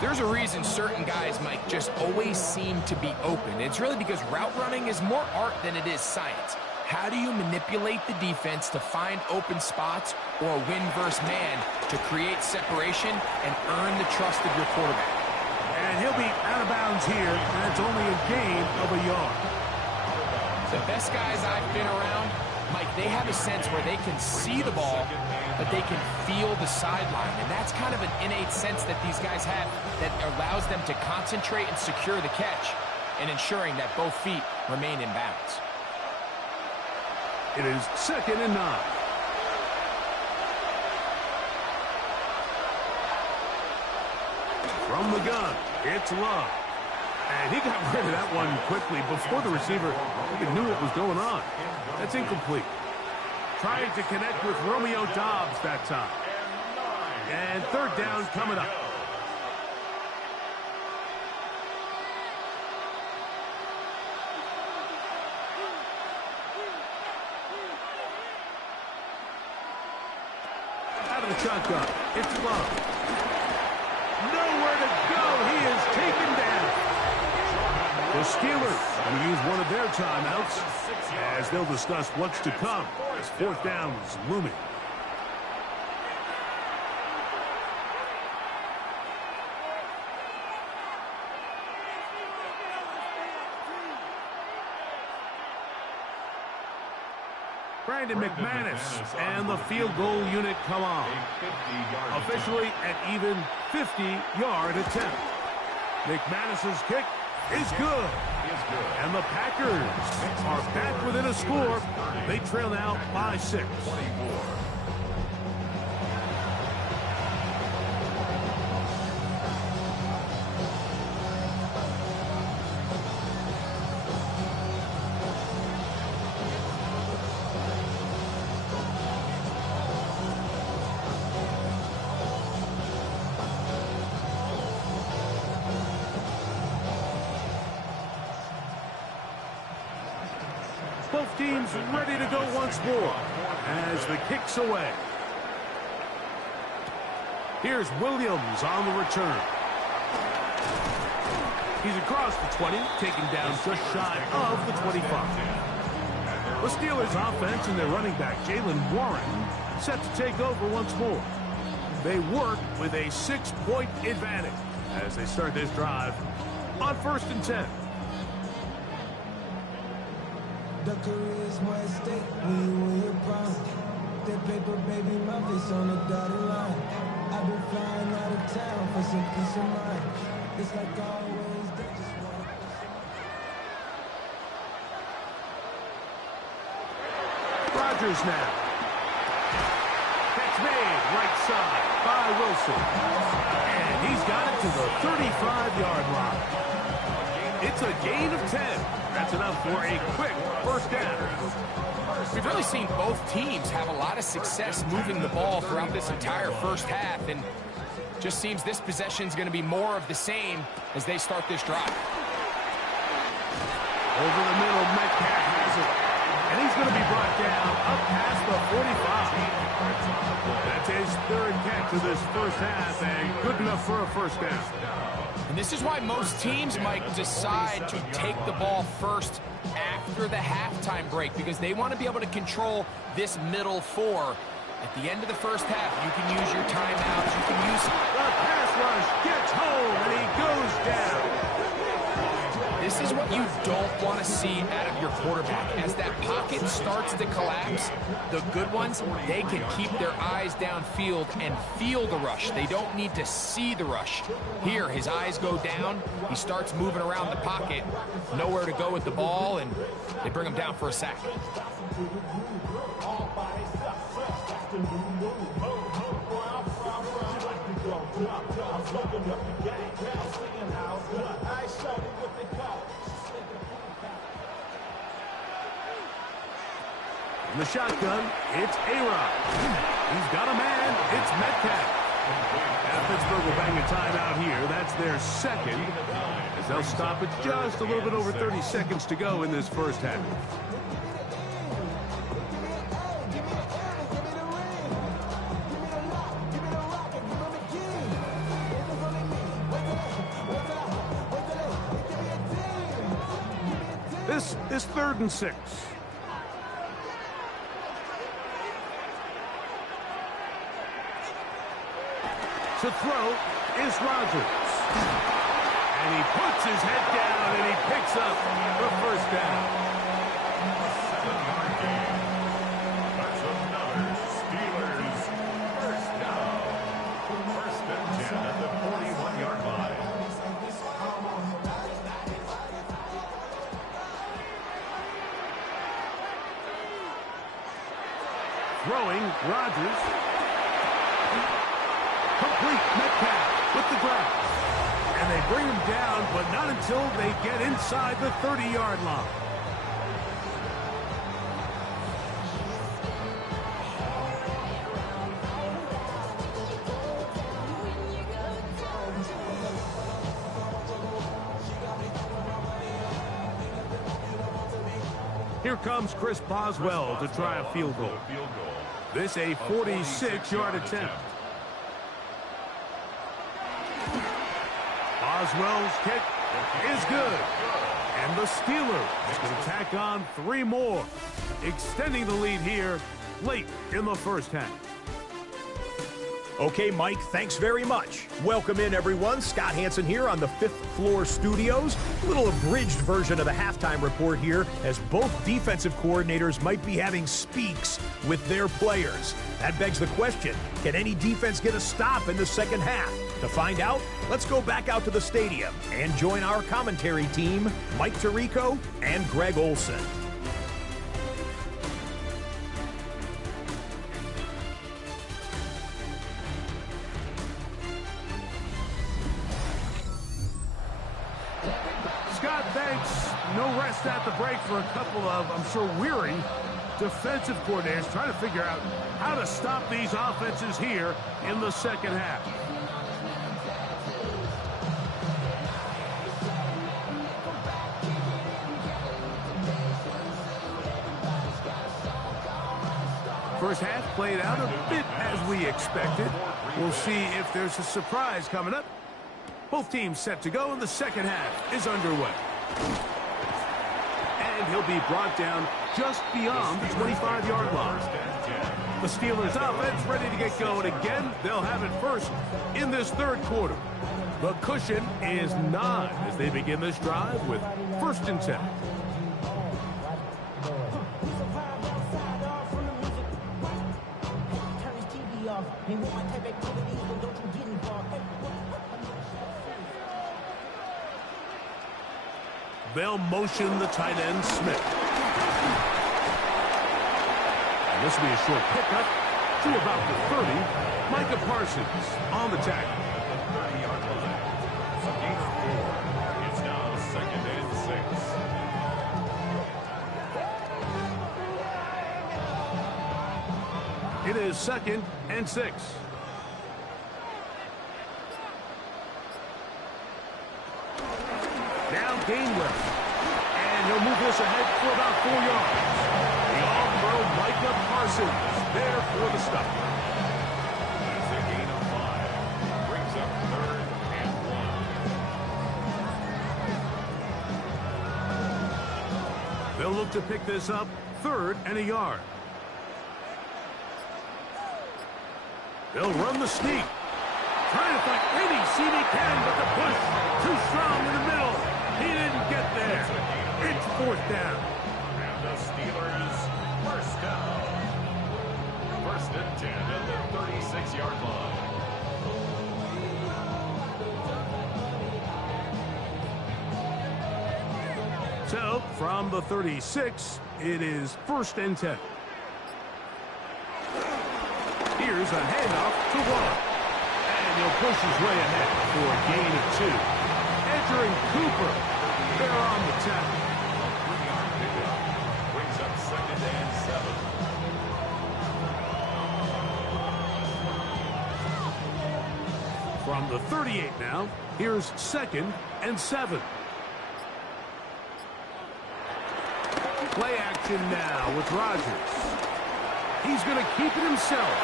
There's a reason certain guys, Mike, just always seem to be open. It's really because route running is more art than it is science. How do you manipulate the defense to find open spots or win versus man to create separation and earn the trust of your quarterback? And he'll be out of bounds here, and it's only a gain of a yard. The best guys I've been around, Mike, they have a sense where they can see the ball, but they can feel the sideline. And that's kind of an innate sense that these guys have that allows them to concentrate and secure the catch and ensuring that both feet remain in bounds. It is 2nd and 9. From the gun, it's Love. And he got rid of that one quickly before the receiver even knew what was going on. That's incomplete. Trying to connect with Romeo Doubs that time. And 3rd down coming up. Out of the shotgun, it's Love. Nowhere to go. He is taken down. The Steelers going to use one of their timeouts as they'll discuss what's to come as 4th down is looming. Brandon McManus and the field goal unit come on. Officially an even 50-yard attempt. McManus's kick is good. And the Packers are back within a score. They trail now by 6. Both teams ready to go once more as the kick's away. Here's Williams on the return. He's across the 20, taken down just shy of the 25. The Steelers offense and their running back, Jalen Warren, set to take over once more. They work with a 6-point advantage as they start this drive on 1st and 10. The career is more at stake when you win your prime. That paper, baby, my face on the dotted line. I've been flying out of town for some peace of mind. It's like always, they just want to... Rodgers now. Catch made, right side by Wilson. And he's got it to the 35-yard line. It's a gain of 10. That's enough for a quick 1st down. We've really seen both teams have a lot of success moving the ball throughout this entire first half, and just seems this possession is going to be more of the same as they start this drive. Over the middle, Metcalf has it. And he's going to be brought down up past the 45. That's his 3rd catch of this first half, and good enough for a 1st down. And this is why most teams might decide to take the ball first after the halftime break, because they want to be able to control this middle 4. At the end of the first half, you can use your timeouts. You can use... The pass rush gets home, and he goes down. This is what you don't want to see out of your quarterback. As that pocket starts to collapse, the good ones, they can keep their eyes downfield and feel the rush. They don't need to see the rush. Here, his eyes go down. He starts moving around the pocket. Nowhere to go with the ball, and they bring him down for a sack. In the shotgun, it's A-Rod. He's got a man. It's Metcalf. And Pittsburgh will bang a timeout here. That's their 2nd, as they'll stop it just a little bit over 30 seconds to go in this first half. This is 3rd and 6. To throw is Rodgers. And he puts his head down and he picks up the first down. A 7-yard gain. That's another Steelers first down. First and 10 at the 41-yard line. Throwing, Rodgers. Complete, Metcalf with the grab. And they bring him down, but not until they get inside the 30-yard line. Here comes Chris Boswell to try a field goal. This a 46-yard attempt. Boswell's kick is good. And the Steelers can tack on 3 more, extending the lead here late in the first half. Okay, Mike, thanks very much. Welcome in, everyone. Scott Hansen here on the 5th floor studios. A little abridged version of the halftime report here, as both defensive coordinators might be having speaks with their players. That begs the question, can any defense get a stop in the second half? To find out, let's go back out to the stadium and join our commentary team, Mike Tirico and Greg Olson. Scott, thanks. No rest at the break for a couple of, I'm sure, weary defensive coordinators trying to figure out how to stop these offenses here in the second half. First half played out a bit as we expected. We'll see if there's a surprise coming up. Both teams set to go, and the second half is underway. And he'll be brought down just beyond the 25-yard line. The Steelers offense ready to get going again. They'll have it first in this third quarter. The cushion is 9 as they begin this drive with 1st and 10. They'll motion the tight end, Smith. And this will be a short pickup to about the 30. Micah Parsons on the tackle. 30-yard line. Gain of 4. It's now 2nd and 6. It is 2nd and 6. Now Gainwell. And he'll move this ahead for about 4 yards. The all-pro Micah Parsons there for the stop. That's a gain of 5. Brings up 3rd and 1. They'll look to pick this up 3rd and a yard. They'll run the sneak. Trying to find any seam he can, but the push too strong in the middle. He didn't get there. It's 4th down. And the Steelers first down. 1st and 10 at the 36-yard line. So, from the 36, it is 1st and 10. Here's a handoff to Waller. And he'll push his way ahead for a gain of 2. Entering Cooper. They're on the tackle. A 3-yard pickup. Brings up 2nd and 7. From the 38 now, here's 2nd and 7. Play action now with Rodgers. He's going to keep it himself.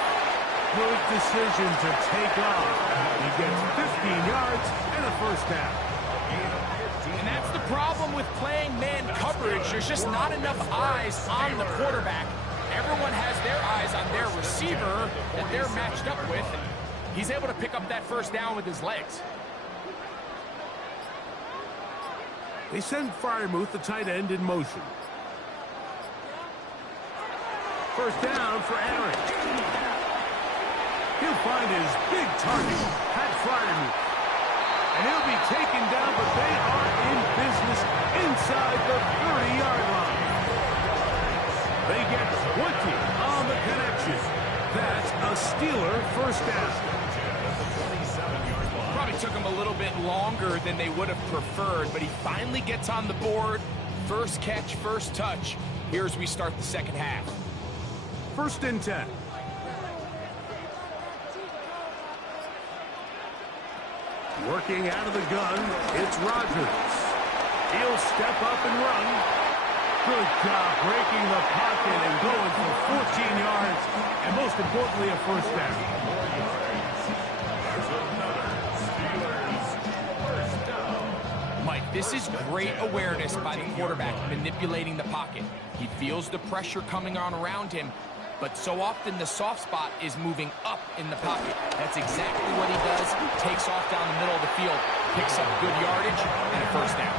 Good decision to take off. He gets 15 yards and a 1st down. And that's the problem with playing man coverage. There's just not enough eyes on the quarterback. Everyone has their eyes on their receiver that they're matched up with. He's able to pick up that first down with his legs. They send Freiermuth, the tight end, in motion. First down for Aaron. He'll find his big target, Pat Freiermuth. And he'll be taken down, but they are in business inside the 30-yard line. They get 20 on the connection. That's a Steeler first down. Probably took him a little bit longer than they would have preferred, but he finally gets on the board. First catch, first touch. Here's we start the second half. First and 10. Working out of the gun, it's Rodgers. He'll step up and run. Good job breaking the pocket and going for 14 yards, and most importantly, a first down. Mike, this is great awareness by the quarterback, manipulating the pocket. He feels the pressure coming on around him, but so often the soft spot is moving up in the pocket. That's exactly what he does. Takes off down the middle of the field, picks up good yardage, and a first down.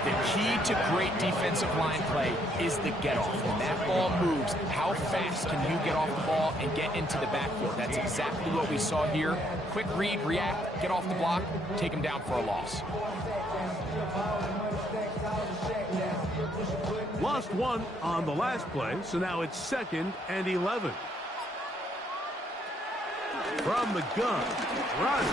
The key to great defensive line play is the get-off. When that ball moves, how fast can you get off the ball and get into the backfield? That's exactly what we saw here. Quick read, react, get off the block, take him down for a loss. Lost one on the last play, so now it's 2nd and 11. From the gun, Rodgers.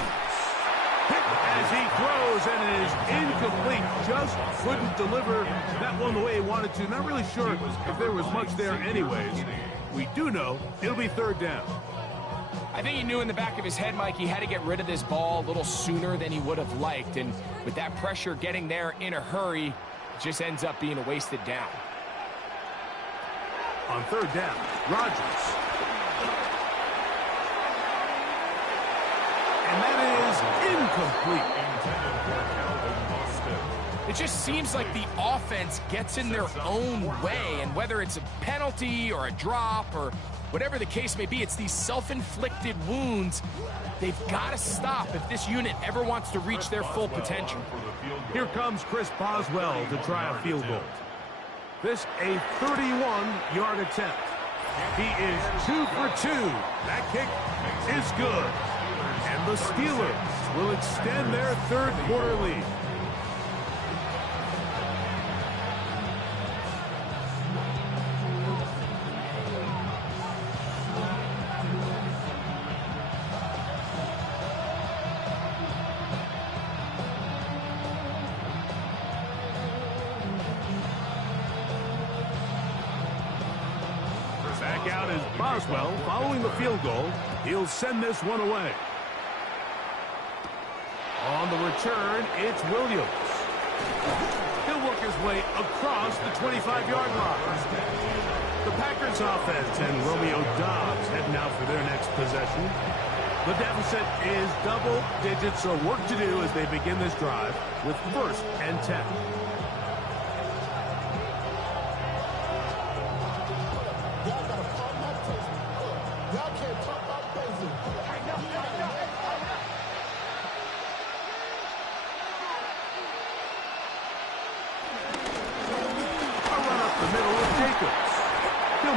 Hit as he throws, and it is incomplete. Just couldn't deliver that one the way he wanted to. Not really sure if there was much there anyways. We do know it'll be 3rd down. I think he knew in the back of his head, Mike, he had to get rid of this ball a little sooner than he would have liked. And with that pressure getting there in a hurry, it just ends up being a wasted down. On 3rd down, Rodgers. And that is incomplete. It just seems like the offense gets in their own way, and whether it's a penalty or a drop or whatever the case may be, it's these self-inflicted wounds. They've got to stop if this unit ever wants to reach their full potential. Here comes Chris Boswell to try a field goal. This a 31-yard attempt. He is 2 for 2. That kick is good. And the Steelers will extend their 3rd quarter lead. Back out is Boswell following the field goal. He'll send this one away. On the return, it's Williams. He'll work his way across the 25-yard line. The Packers offense and Romeo Doubs heading out for their next possession. The deficit is double digits, so work to do as they begin this drive with 1st and 10.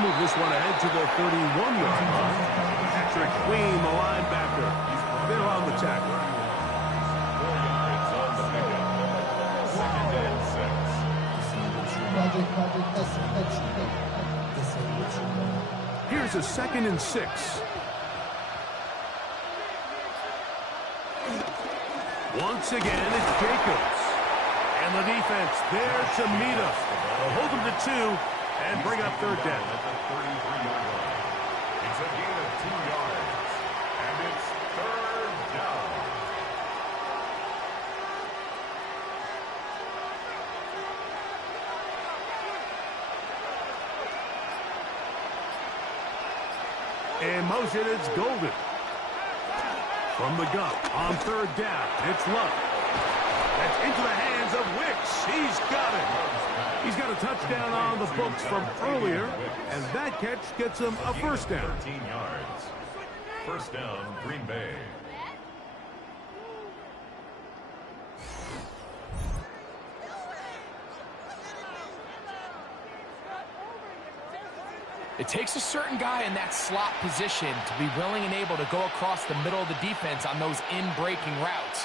Move this one ahead to the 31-yard line. Patrick Queen, the linebacker. They're on the tackle. 4 yards on the pickup. 2nd and 6. Here's a 2nd and 6. Once again, it's Jacobs. And the defense there to meet us. They'll hold them to 2. And bring up 3rd down. At the 33-yard line. It's a gain of 2 yards. And it's 3rd down. In motion, it's Golden. From the gun, on 3rd down, it's Love. That's into the hands of Wicks. He's got it. He's got a touchdown on the books from earlier, and that catch gets him a first down. 13 yards. First down, Green Bay. It takes a certain guy in that slot position to be willing and able to go across the middle of the defense on those in-breaking routes.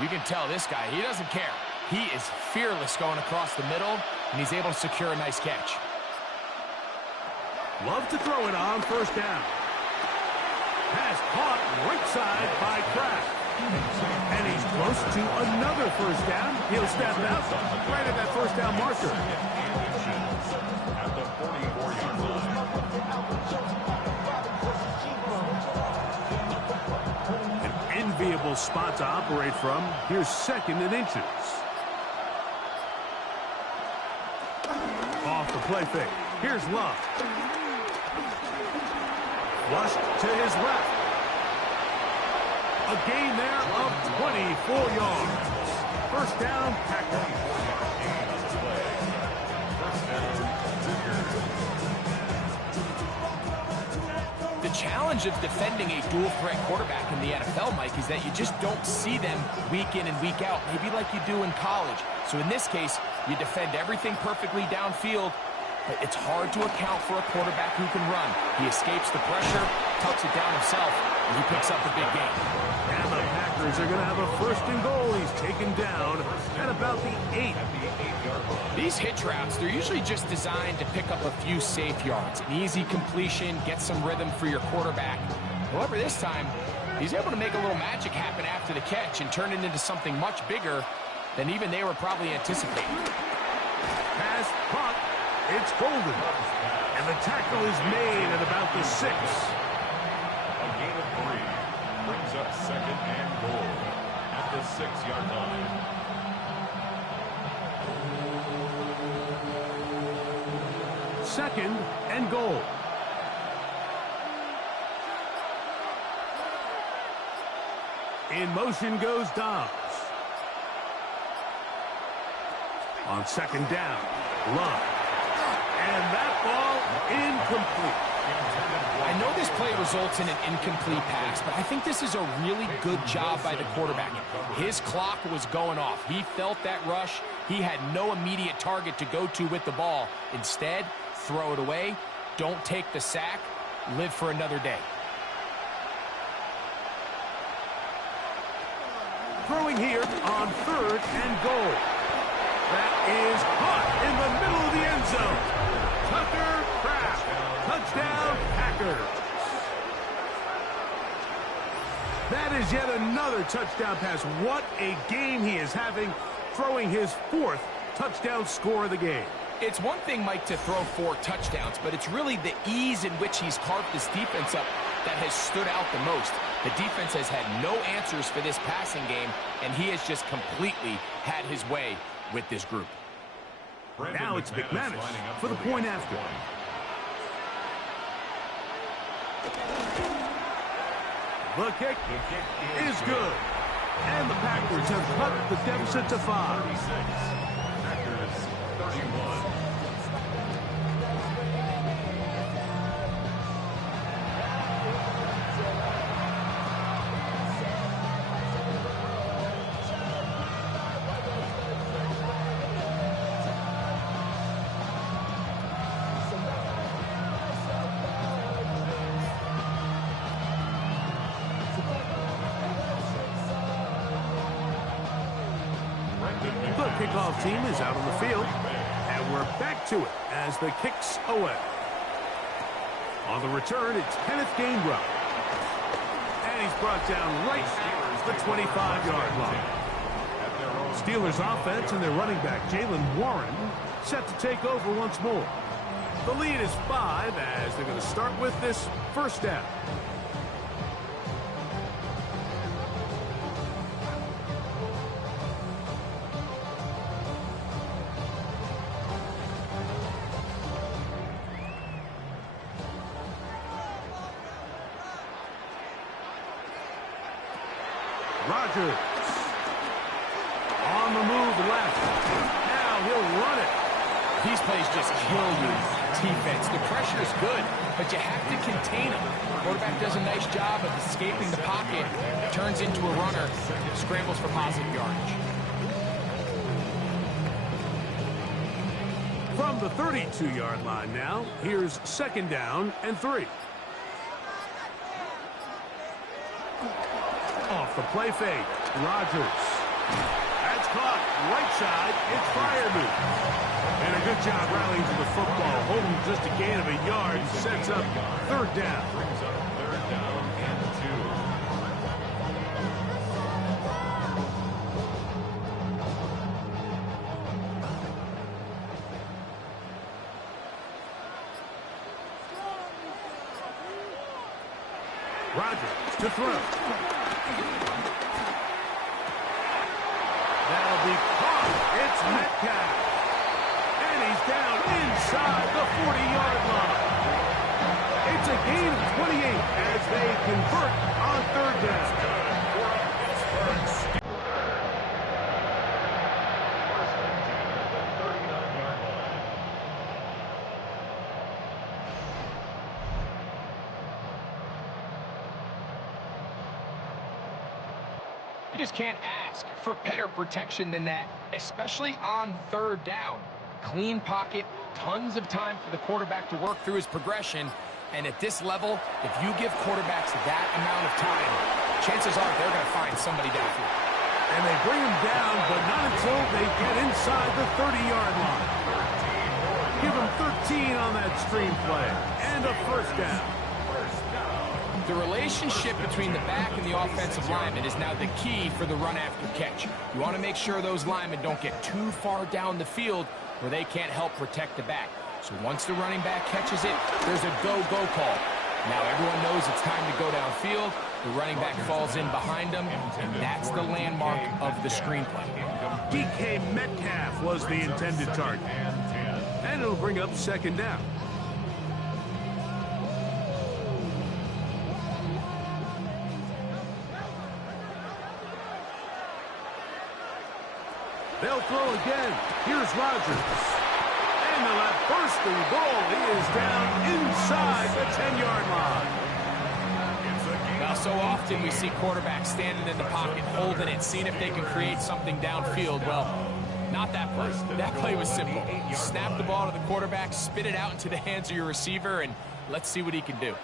You can tell this guy, he doesn't care. He is fearless going across the middle, and he's able to secure a nice catch. Love to throw it on first down. Pass caught right side by Kraft. And he's close to another first down. He'll step out right at that first down marker. At the 44-yard line. An enviable spot to operate from. Here's second and inches. Off the play fake. Here's Love. Flushed to his left. A gain there of 24 yards. First down, Packers. The challenge of defending a dual-threat quarterback in the NFL, Mike, is that you just don't see them week in and week out, maybe like you do in college. So in this case, you defend everything perfectly downfield, but it's hard to account for a quarterback who can run. He escapes the pressure, tucks it down himself, and he picks up the big game. And the Packers are going to have a first and goal. He's taken down at about the 8. These hitch routes, they're usually just designed to pick up a few safe yards. An easy completion, get some rhythm for your quarterback. However, this time, he's able to make a little magic happen after the catch and turn it into something much bigger than even they were probably anticipating. Pass caught. It's golden. And the tackle is made at about the 6. A gain of 3 brings up second and goal at the 6-yard line. Second and goal. In motion goes Dobbs. On second down, Love. And that ball incomplete. I know this play results in an incomplete pass, but I think this is a really good job by the quarterback. His clock was going off. He felt that rush. He had no immediate target to go to with the ball. Instead, throw it away. Don't take the sack. Live for another day. Throwing here on third and goal. That is caught in the middle of the end zone. Tucker Kraft. Touchdown, Packers. That is yet another touchdown pass. What a game he is having, throwing his 4th touchdown score of the game. It's one thing, Mike, to throw 4 touchdowns, but it's really the ease in which he's carved this defense up that has stood out the most. The defense has had no answers for this passing game, and he has just completely had his way with this group. Now it's McManus for the point after. The kick is good. And the Packers have cut the deficit to 5. Packers 31. The kickoff team is out on the field, and we're back to it as the kick's away. On the return, it's Kenneth Gainwell. And he's brought down right at the 25-yard line. Steelers offense and their running back, Jalen Warren, set to take over once more. The lead is 5 as they're going to start with this first down. Rodgers on the move left. Now he'll run it. These plays just kill you. Defense, the pressure is good, but you have to contain them. Quarterback does a nice job of escaping the pocket, turns into a runner, scrambles for positive yardage. From the 32-yard line now, here's 2nd down and 3. Off the play fake, Rodgers. That's caught, right side, it's Freiermuth. And a good job rallying to the football, holding just a gain of a yard, sets up 3rd down. Brings up 3rd down and 2. Rodgers to throw. That'll be caught. It's Metcalf. And he's down inside the 40-yard line. It's a gain of 28 as they convert on 3rd down. You just can't ask for better protection than that, especially on 3rd down. Clean pocket, tons of time for the quarterback to work through his progression. And at this level, if you give quarterbacks that amount of time, chances are they're going to find somebody downfield. And they bring him down, but not until they get inside the 30-yard line. Give him 13 on that screen play. And a 1st down. The relationship between the back and the offensive lineman is now the key for the run after catch. You want to make sure those linemen don't get too far down the field where they can't help protect the back. So once the running back catches it, there's a go-go call. Now everyone knows it's time to go downfield. The running back falls in behind him, and that's the landmark of the screenplay. DK Metcalf was the intended target. And it'll bring up 2nd down. They'll throw again. Here's Rodgers. And they'll have 1st and goal. He is down inside the 10-yard line. Well, so often we see quarterbacks standing in the pocket, holding it, seeing if they can create something downfield. Well, not that play. That play was simple. You snap the ball to the quarterback, spit it out into the hands of your receiver, and let's see what he can do.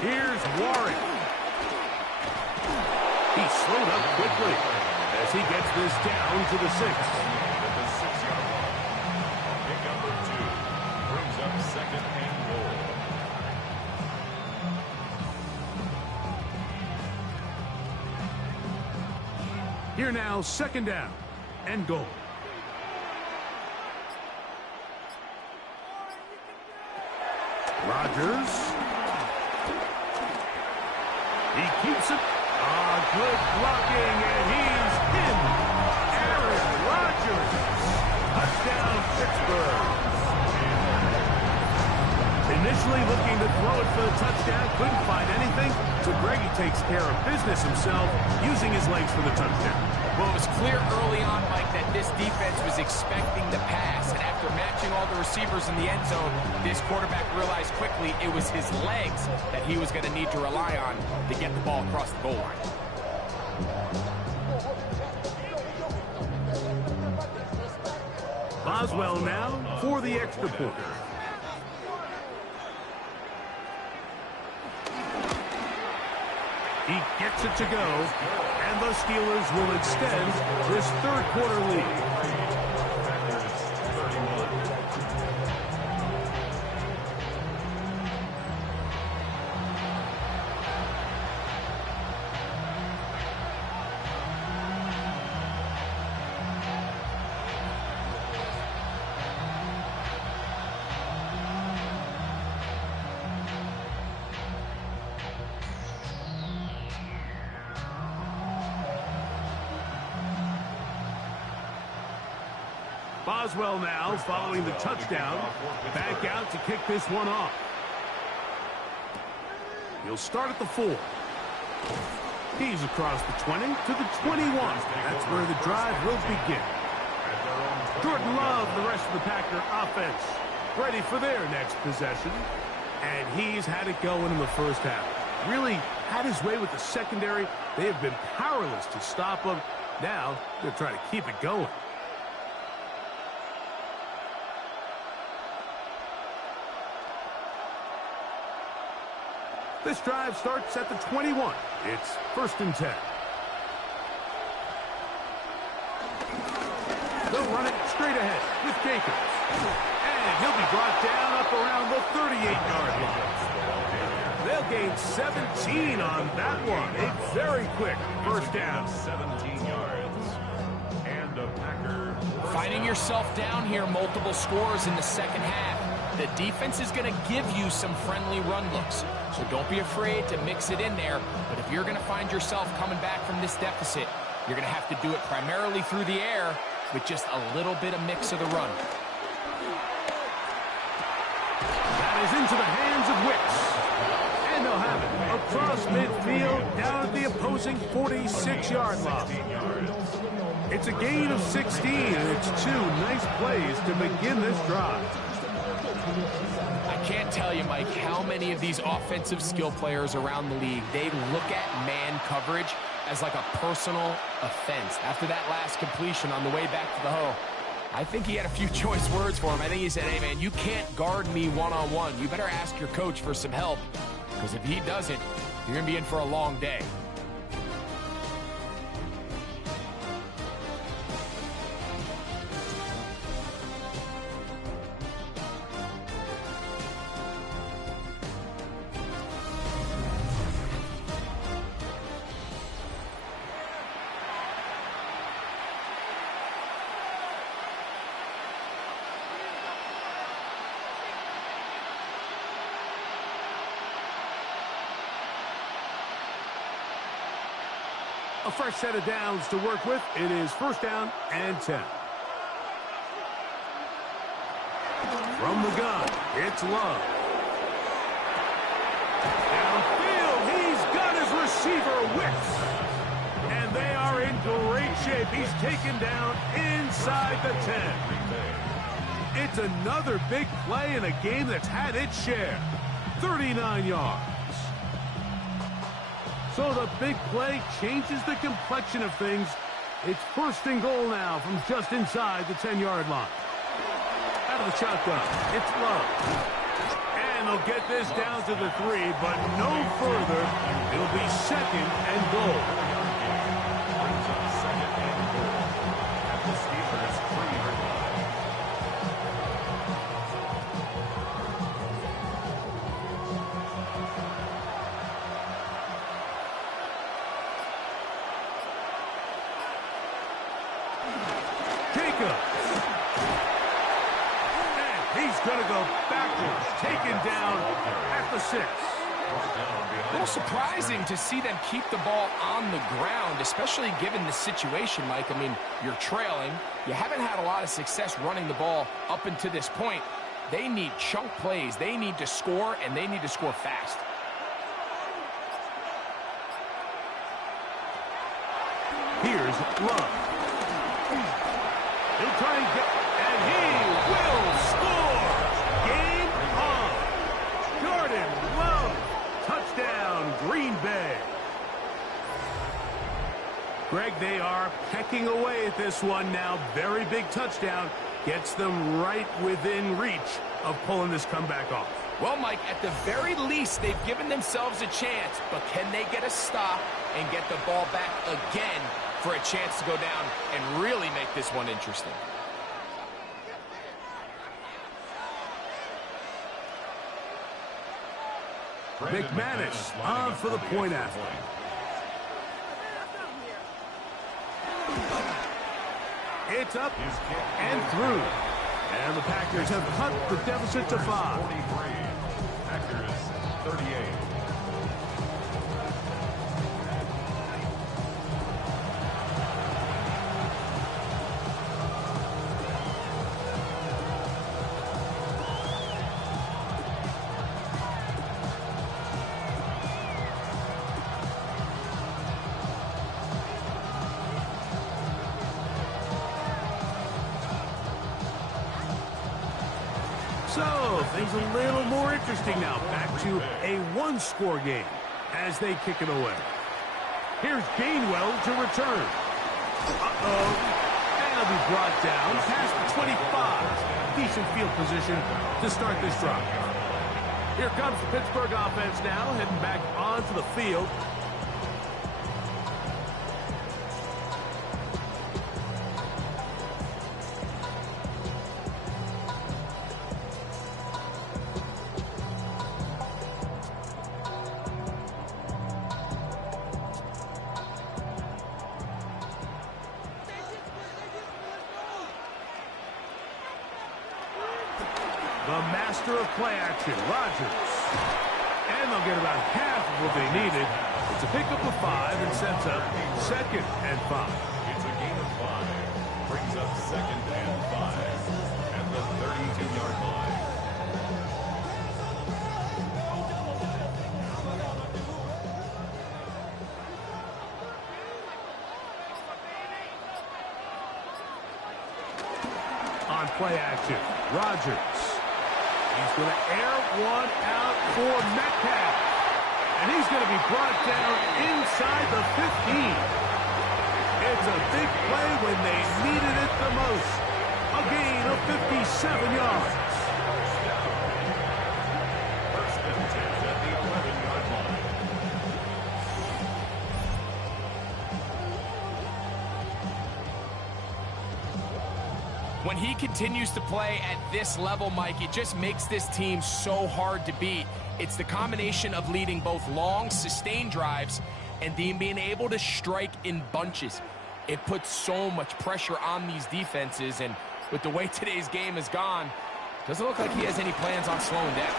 Here's Warren. He slowed up quickly as he gets this down to the 6. At the 6-yard line. Pick number 2 brings up 2nd and goal. Here now, 2nd down and goal. Rodgers. He keeps it. Good blocking, and he's in. Aaron Rodgers. Touchdown, Pittsburgh. Initially looking to throw it for the touchdown, couldn't find anything, so Greggy takes care of business himself, using his legs for the touchdown. Well, it was clear early on, Mike, that this defense was expecting the pass, and after matching all the receivers in the end zone, this quarterback realized quickly it was his legs that he was going to need to rely on to get the ball across the goal line. Boswell now for the extra point. He gets it to go, and the Steelers will extend this 3rd quarter lead. Boswell now, following the touchdown, back out to kick this one off. He'll start at the 4. He's across the 20 to the 21. That's where the drive will begin. Jordan Love, the rest of the Packer offense, ready for their next possession. And he's had it going in the first half. Really had his way with the secondary. They have been powerless to stop him. Now they're trying to keep it going. This drive starts at the 21. It's 1st and 10. They'll run it straight ahead with Jacobs. And he'll be brought down up around the 38-yard line. They'll gain 17 on that one. A very quick first down. 17 yards. And a Packer. Finding yourself down here, multiple scores in the second half. The defense is going to give you some friendly run looks. So don't be afraid to mix it in there. But if you're going to find yourself coming back from this deficit, you're going to have to do it primarily through the air with just a little bit of mix of the run. That is into the hands of Wicks. And they'll have it across midfield down at the opposing 46-yard line. It's a gain of 16, and it's 2 nice plays to begin this drive. I can't tell you, Mike, how many of these offensive skill players around the league, they look at man coverage as like a personal offense. After that last completion on the way back to the hole, I think he had a few choice words for him. I think he said, hey, man, you can't guard me one-on-one. You better ask your coach for some help, because if he doesn't, you're going to be in for a long day. A fresh set of downs to work with. It is 1st down and 10. From the gun, it's Love. Downfield, he's got his receiver, Wicks. And they are in great shape. He's taken down inside the 10. It's another big play in a game that's had its share. 39 yards. So the big play changes the complexion of things. It's 1st and goal now from just inside the 10-yard line. Out of the shotgun, it's Love. And they'll get this down to the 3, but no further. It'll be 2nd and goal. At the Steelers' 3-yard line. He's going to go backwards, taken down at the 6. A little surprising to see them keep the ball on the ground, especially given the situation, Mike. I mean, you're trailing. You haven't had a lot of success running the ball up until this point. They need chunk plays. They need to score, and they need to score fast. Here's Love. He'll try and get, and he will score. Game on. Jordan Love. Touchdown, Green Bay. Greg, they are pecking away at this one now. Very big touchdown. Gets them right within reach of pulling this comeback off. Well, Mike, at the very least, they've given themselves a chance, but can they get a stop and get the ball back again for a chance to go down and really make this one interesting? McManus on for the point after. It's up and through. And the Packers have cut the deficit to 5. 43. Packers 38. So, things a little more interesting now. Back to a one-score game as they kick it away. Here's Gainwell to return. Uh-oh. And he'll be brought down past the 25. Decent field position to start this drive. Here comes the Pittsburgh offense now, heading back onto the field. The master of play action, Rodgers. And they'll get about half of what they needed to pick up a 5 and sets up 2nd and 5. It's a gain of 5. Brings up 2nd and 5. At the 32-yard line. On play action, Rodgers. He's going to air one out for Metcalf. And he's going to be brought down inside the 15. It's a big play when they needed it the most. A gain of 57 yards. First and 10 at the 11-yard line. When he continues to play at this level, Mike, it just makes this team so hard to beat. It's the combination of leading both long, sustained drives and then being able to strike in bunches. It puts so much pressure on these defenses, and with the way today's game has gone, doesn't look like he has any plans on slowing down.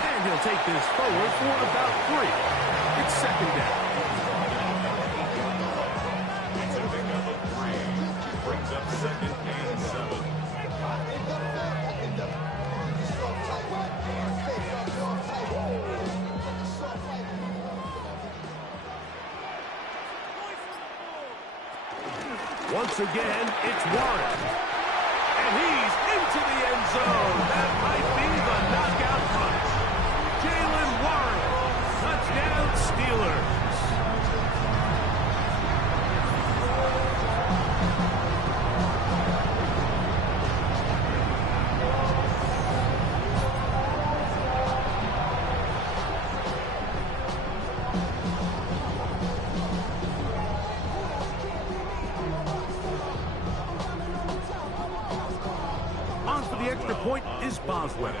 And he'll take this forward for about 3. It's 2nd down. It's a pickup of 3. Brings up 2nd and 7. Once again, it's Warren. And he's into the end zone. That might be the knockout punch. Jalen Warren. Touchdown, Steelers. On for the extra point is Boswell.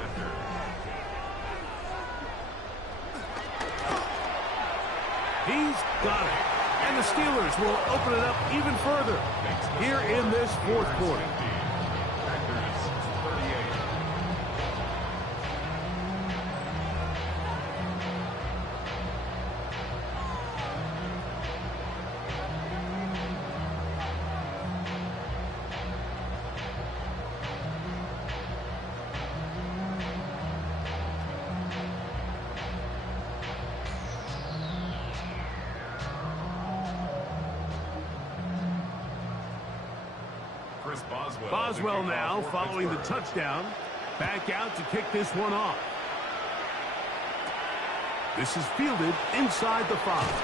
He's got it. And the Steelers will open it up even further here in this 4th quarter. Packers 38. Boswell now following the touchdown. Back out to kick this one off. This is fielded inside the 5.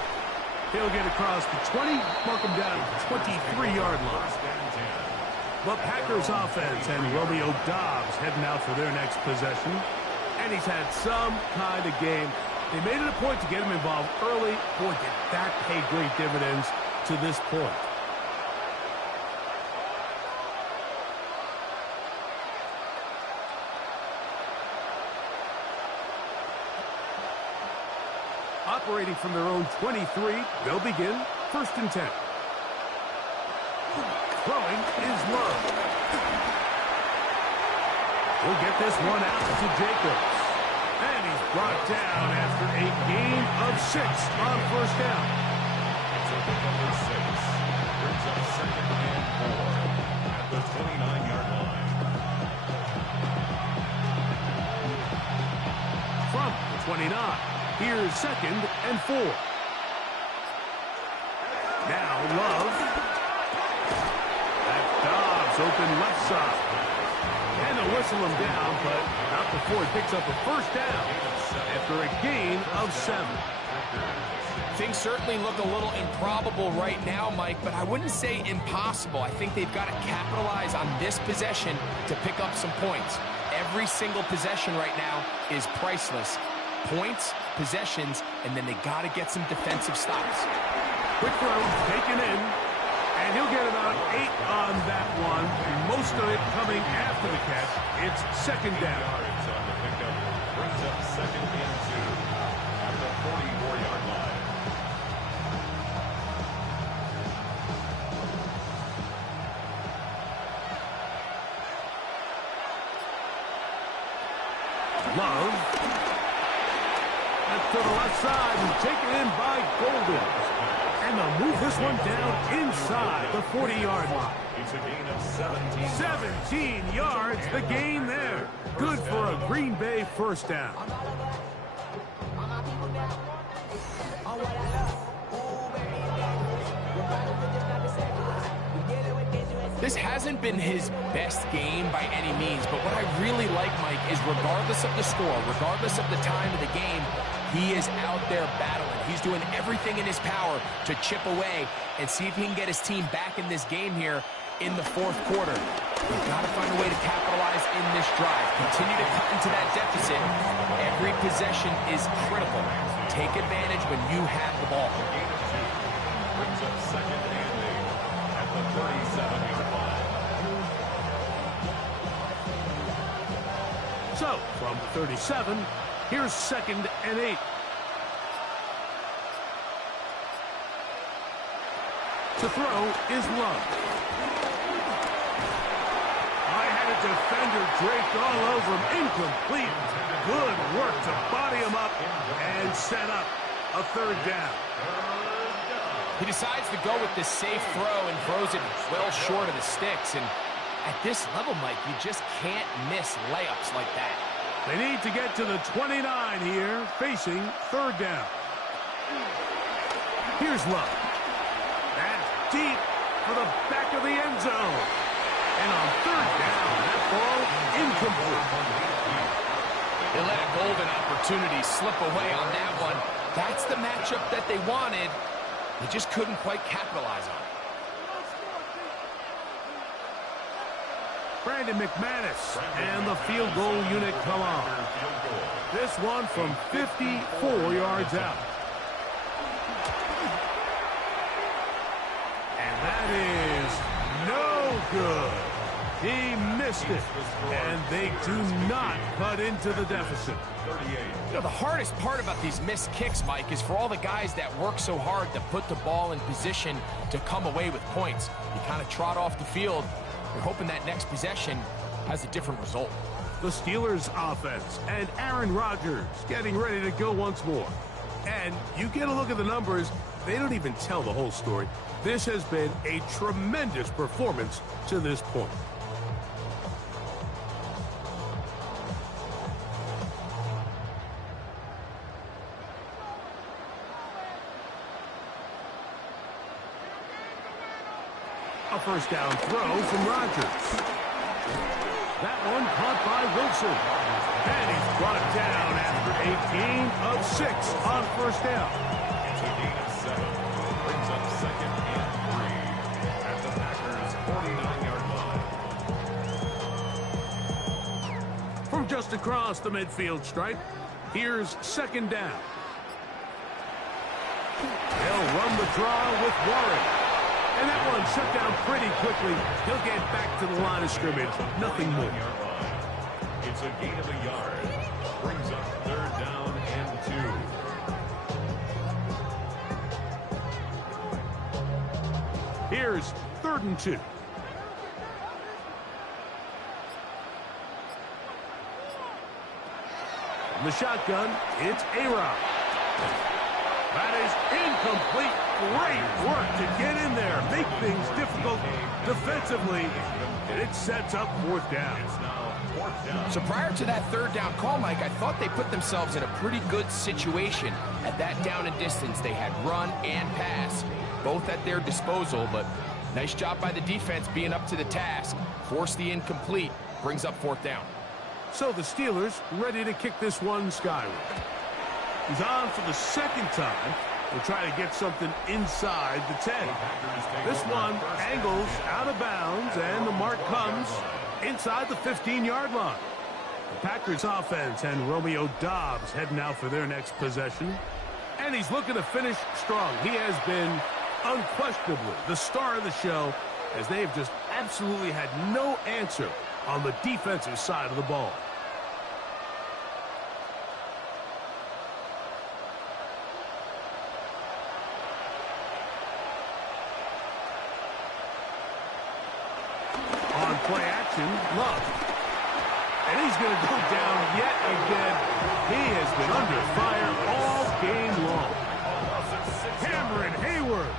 He'll get across the 20, mark him down at the 23-yard line. But Packers offense and Romeo Doubs heading out for their next possession. And he's had some kind of game. They made it a point to get him involved early. Boy, did that pay great dividends to this point. Operating from their own 23, they'll begin 1st and 10. Throwing is Love. We'll get this one out to Jacobs. And he's brought down after a gain of 6 on 1st down. It's a number 6. Brings up 2nd and 4 at the 29-yard line. From the 29. Here's 2nd and 4. Now Love. That Dobbs open left side. wrestle him down, but not before he picks up a first down after a gain of 7. Things certainly look a little improbable right now, Mike, but I wouldn't say impossible. I think they've got to capitalize on this possession to pick up some points. Every single possession right now is priceless. Points, possessions, and then they got to get some defensive stops. Quick throw, taken in, and he'll get about 8 on that one. Most of it coming after the catch. It's second down. Yards on the pickup brings up second and 2 at the 44-yard line. Love. That's to the left side and taken in by Golden. And they'll move this one down inside the 40-yard line. It's a gain of 17. 17 yards, the gain there. Good for a Green Bay first down. This hasn't been his best game by any means, but what I really like, Mike, is regardless of the score, regardless of the time of the game, he is out there battling. He's doing everything in his power to chip away and see if he can get his team back in this game here in the fourth quarter. You've got to find a way to capitalize in this drive. Continue to cut into that deficit. Every possession is critical. Take advantage when you have the ball. Gain of 2 brings up second and 8 at the 37-yard line. So, from 37, here's second and 8. To throw is Love. I had a defender draped all over him. Incomplete. Good work to body him up and set up a third down. He decides to go with this safe throw and throws it well short of the sticks. And at this level, Mike, you just can't miss layups like that. They need to get to the 29 here, facing third down. Here's Love. That's deep for the back of the end zone. And on third down, that ball incomplete. They let a golden opportunity slip away on that one. That's the matchup that they wanted. They just couldn't quite capitalize on it. Brandon McManus and the field goal unit come on. This one from 54 yards out. And that is no good. He missed it, and they do not cut into the deficit. You know, the hardest part about these missed kicks, Mike, is for all the guys that work so hard to put the ball in position to come away with points. You kind of trot off the field. You're hoping that next possession has a different result. The Steelers offense and Aaron Rodgers getting ready to go once more. And you get a look at the numbers, they don't even tell the whole story. This has been a tremendous performance to this point. A first down throw from Rodgers. That one caught by Wilson. And he's brought down after a gain of 6 on first down. It's a gain of 7. Brings up second and 3 at the Packers' 49-yard line. From just across the midfield stripe, here's second down. They'll run the draw with Warren. And that one shut down pretty quickly. He'll get back to the line of scrimmage. Nothing more. It's a gain of a yard. Brings up third down and 2. Here's third and 2. From the shotgun, it's A-Rod. That is incomplete. Great work to get in there, make things difficult defensively, and it sets up fourth down. So prior to that third down call, Mike, I thought they put themselves in a pretty good situation at that down and distance. They had run and pass, both at their disposal, but nice job by the defense being up to the task. Force the incomplete, brings up fourth down. So the Steelers ready to kick this one skyward. He's on for the second time. We'll try to get something inside the 10. This one angles out of bounds, and the mark comes inside the 15-yard line. The Packers offense and Romeo Doubs heading out for their next possession. And he's looking to finish strong. He has been unquestionably the star of the show, as they've just absolutely had no answer on the defensive side of the ball. On play action, Love. And he's going to go down yet again. He has been under fire all game long. Cameron Hayward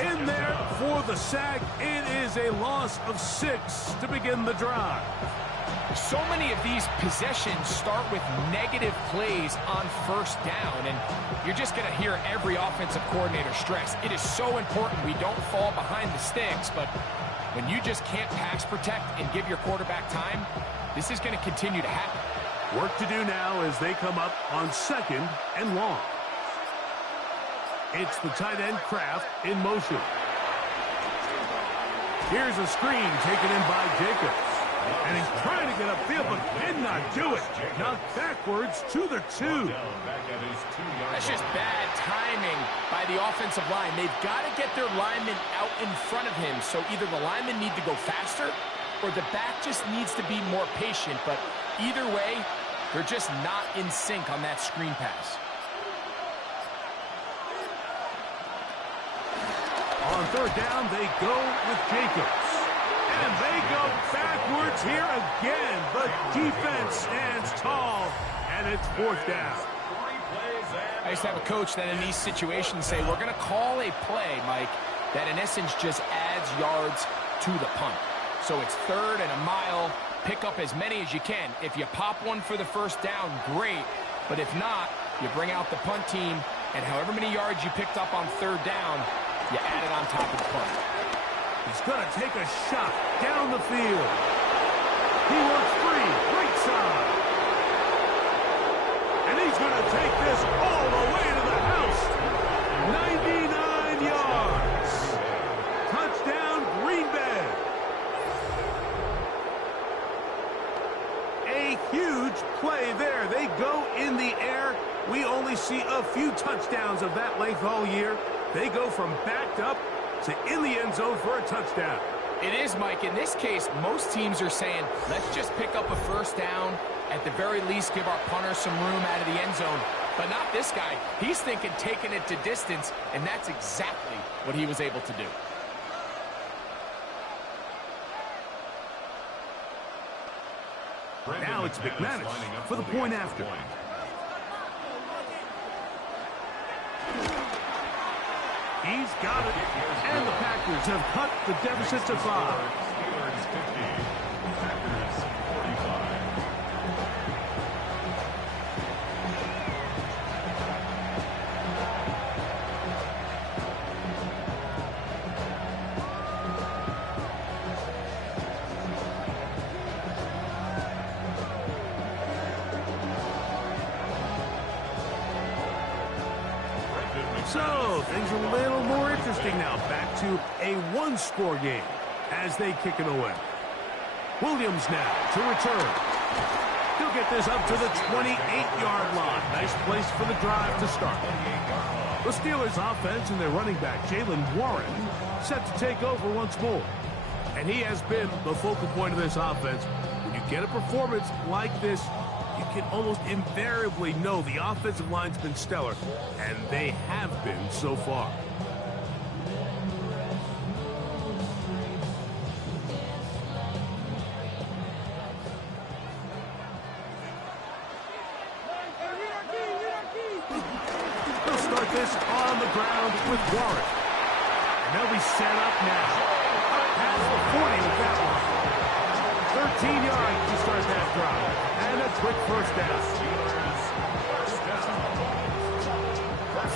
in there for the sack. It is a loss of 6 to begin the drive. So many of these possessions start with negative plays on first down, and you're just going to hear every offensive coordinator stress. It is so important we don't fall behind the sticks, but when you just can't pass protect and give your quarterback time, this is going to continue to happen. Work to do now as they come up on second and long. It's the tight end Kraft in motion. Here's a screen taken in by Jacobs. And he's trying to get upfield, but did not do it. Knocked backwards to the 2. That's just bad timing by the offensive line. They've got to get their linemen out in front of him, so either the linemen need to go faster or the back just needs to be more patient. But either way, they're just not in sync on that screen pass. On third down, they go with Jacobs. And they go backwards here again. The defense stands tall, and it's fourth down. I used to have a coach that in these situations say, we're going to call a play, Mike, that in essence just adds yards to the punt. So it's third and a mile. Pick up as many as you can. If you pop one for the first down, great. But if not, you bring out the punt team, and however many yards you picked up on third down, you add it on top of the punt. He's going to take a shot down the field. He works free, right side. And he's going to take this all the way to the house. 99 yards. Touchdown, Green Bay. A huge play there. They go in the air. We only see a few touchdowns of that length all year. They go from backed up to in the end zone for a touchdown. It is, Mike. In this case, most teams are saying, let's just pick up a first down. At the very least, give our punter some room out of the end zone. But not this guy. He's thinking taking it to distance, and that's exactly what he was able to do. Now it's McManus for the point after. He's got it, and the Packers have cut the deficit to 5. So, things are a little more interesting now. Back to a one-score game as they kick it away. Williams now to return. He'll get this up to the 28-yard line. Nice place for the drive to start. The Steelers offense and their running back, Jaylen Warren, set to take over once more. And he has been the focal point of this offense. When you get a performance like this, you can almost invariably know the offensive line's been stellar, and they have been so far. They'll start this on the ground with Warren. And they'll be set up now. Up past the 40 with that one. 13 yards to start that drive. And a quick first down.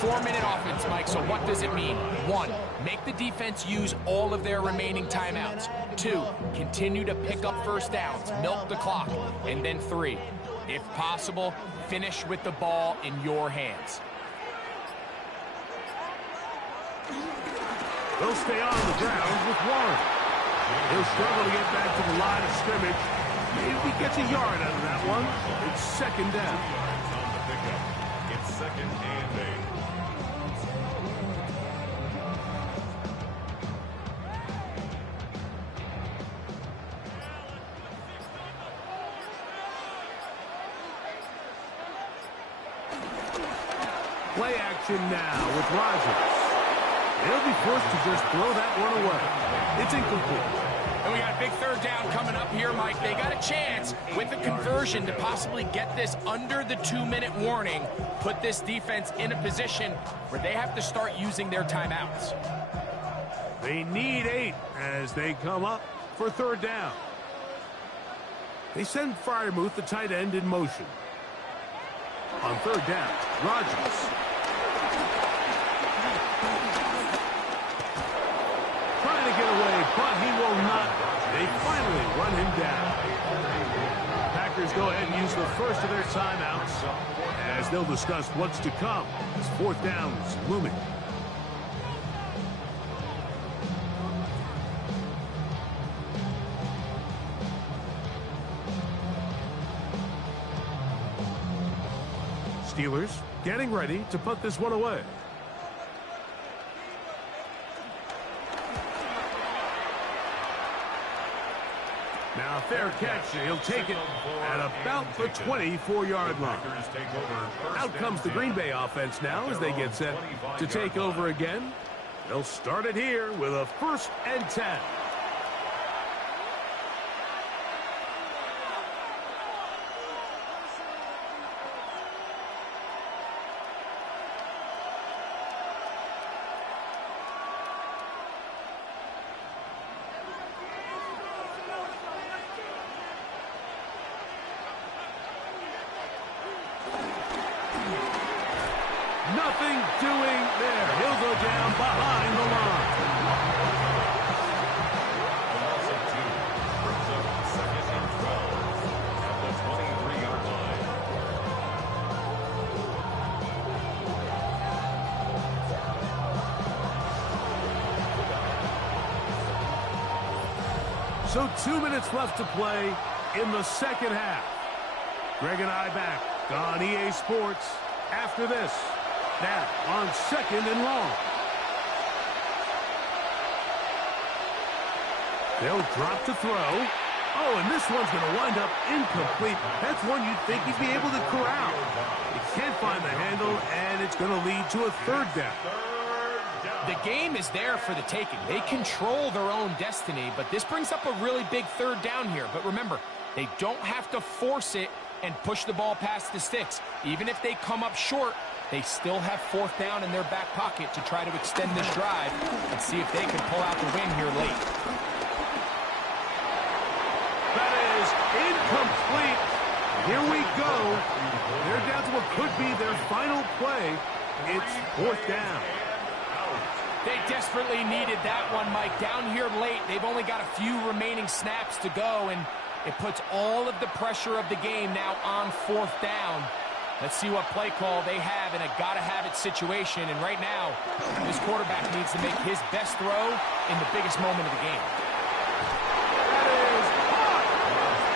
4-minute offense, Mike, so what does it mean? 1, make the defense use all of their remaining timeouts. 2, continue to pick up first downs, milk the clock. And then 3, if possible, finish with the ball in your hands. They'll stay on the ground with Warren. He'll struggle to get back to the line of scrimmage. Maybe he gets a yard out of that one. It's second down. On the pickup. It's second and 8. Play action now with Rodgers. They'll be forced to just throw that one away. It's incomplete. And we got a big third down coming up here, Mike. They got a chance with the conversion to possibly get this under the 2-minute warning, put this defense in a position where they have to start using their timeouts. They need 8 as they come up for third down. They send Freiermuth, the tight end, in motion. On third down, Rodgers. Trying to get away, but he will not. They finally run him down. Packers go ahead and use the first of their timeouts as they'll discuss what's to come as fourth down is looming. Steelers getting ready to put this one away. Now, fair catch. He'll take it at about the 24-yard line. Out comes the Green Bay offense now as they get set to take over again. They'll start it here with a 1st and 10. Nothing doing there. He'll go down behind the line. A loss of 2 brings up 2nd and 12 at the 23-yard line. So 2 minutes left to play in the second half. Greg and I back on EA Sports after this. Now on 2nd and long. They'll drop to throw. Oh, and this one's going to wind up incomplete. That's one you'd think he'd be able to corral. He can't find the handle, and it's going to lead to a third down. The game is there for the taking. They control their own destiny, but this brings up a really big third down here. But remember, they don't have to force it and push the ball past the sticks. Even if they come up short, they still have 4th down in their back pocket to try to extend this drive and see if they can pull out the win here late. That is incomplete. Here we go. They're down to what could be their final play. It's 4th down. They desperately needed that one, Mike. Down here late, they've only got a few remaining snaps to go, and it puts all of the pressure of the game now on 4th down. Let's see what play call they have in a gotta-have-it situation. And right now, this quarterback needs to make his best throw in the biggest moment of the game. That is hot!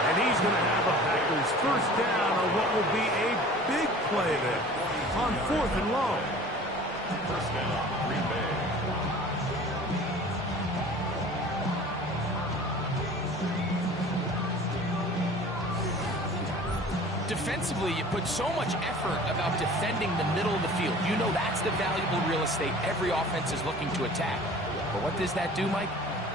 And he's going to have a Packers first down on what will be a big play there on 4th and long. First down, Green Bay. Defensively, you put so much effort about defending the middle of the field. You know that's the valuable real estate every offense is looking to attack. But what does that do, Mike?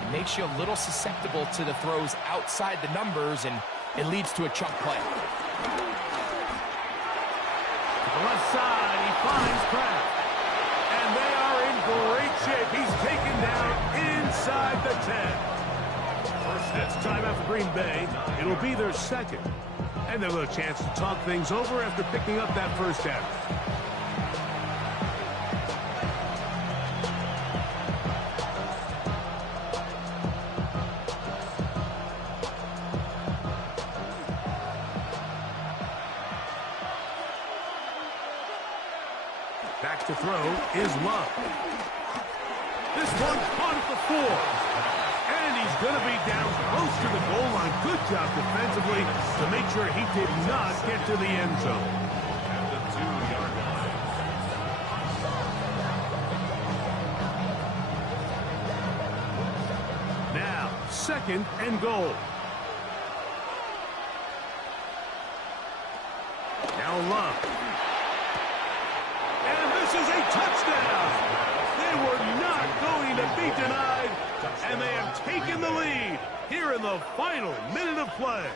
It makes you a little susceptible to the throws outside the numbers, and it leads to a chunk play. To the left side, he finds Kraft. And they are in great shape. He's taken down inside the 10. That's timeout for Green Bay. It'll be their second. And they'll have a chance to talk things over after picking up that first half. back to throw is Love. This one caught at the 4. And he's going to be down close to the goal line. Good job defensively to make sure he did not get to the end zone. At the 2-yard line. Now, 2nd and goal. Now Love. And this is a touchdown. They were not going to be denied, and they have taken the lead here in the final minute of play.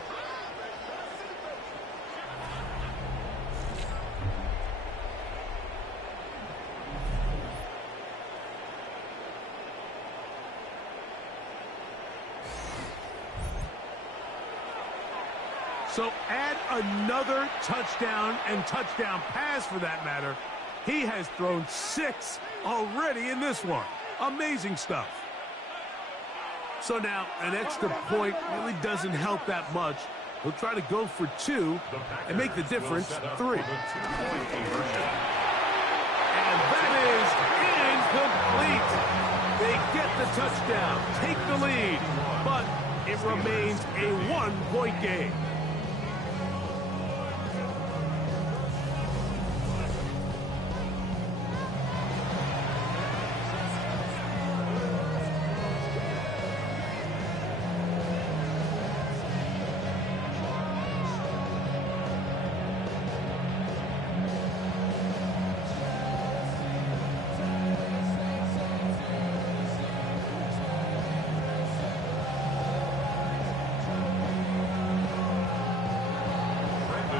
So add another touchdown and touchdown pass for that matter. He has thrown 6 already in this one. Amazing stuff. So now an extra point really doesn't help that much. He'll try to go for 2 and make the difference 3. And that is incomplete. They get the touchdown, take the lead, but it remains a 1-point game.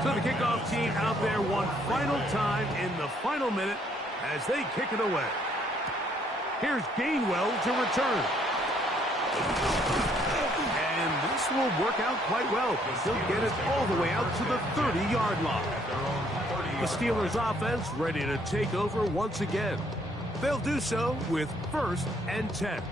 So the kickoff team out there one final time in the final minute as they kick it away. Here's Gainwell to return. And this will work out quite well. He'll get it all the way out to the 30-yard line. The Steelers offense ready to take over once again. They'll do so with 1st and 10.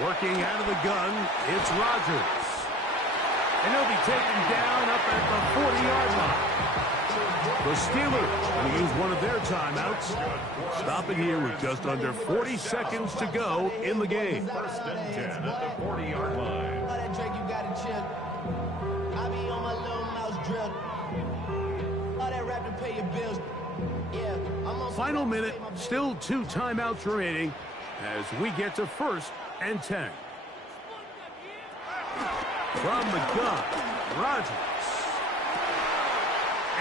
Working out of the gun, it's Rodgers. And he'll be taken down up at the 40-yard line. The Steelers will use one of their timeouts, stopping here with just under 40 seconds to go in the game. 1st and 10 at the 40-yard line. All that Drake, you got to chill. I be on my little mouse drill. All that rap to pay your bills. Yeah, I'm on Final minute, still 2 timeouts remaining as we get to 1st and 10. From the gun, Rodgers.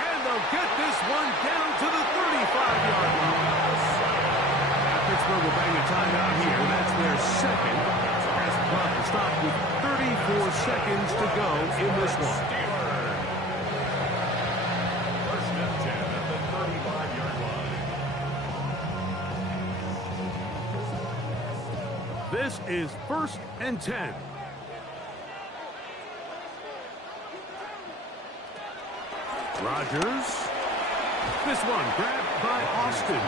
And they'll get this one down to the 35-yard line. Pittsburgh will bang a timeout here. That's their 2nd. As the clock will stop with 34 seconds to go in this one. 1st and 10 at the 35-yard line. This is 1st and 10. Rodgers. This one grabbed by Austin.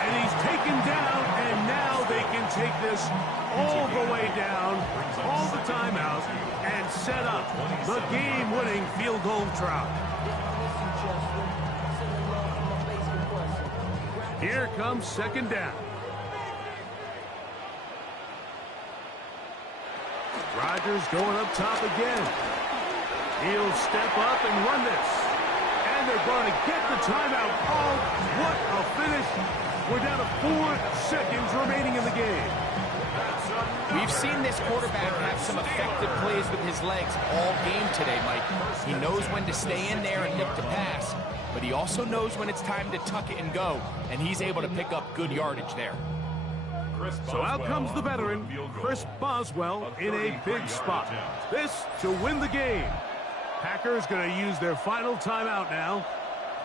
And he's taken down, and now they can take this all the way down, all the time out, and set up the game-winning field goal try. Here comes 2nd down. Rodgers going up top again. He'll step up and run this. And they're going to get the timeout called. What a finish. We're down to 4 seconds remaining in the game. We've seen this quarterback have some effective plays with his legs all game today, Mike. He knows when to stay in there and look to pass, but he also knows when it's time to tuck it and go, and he's able to pick up good yardage there. So out comes the veteran, Chris Boswell, in a big spot. This to win the game. Packers going to use their final timeout now.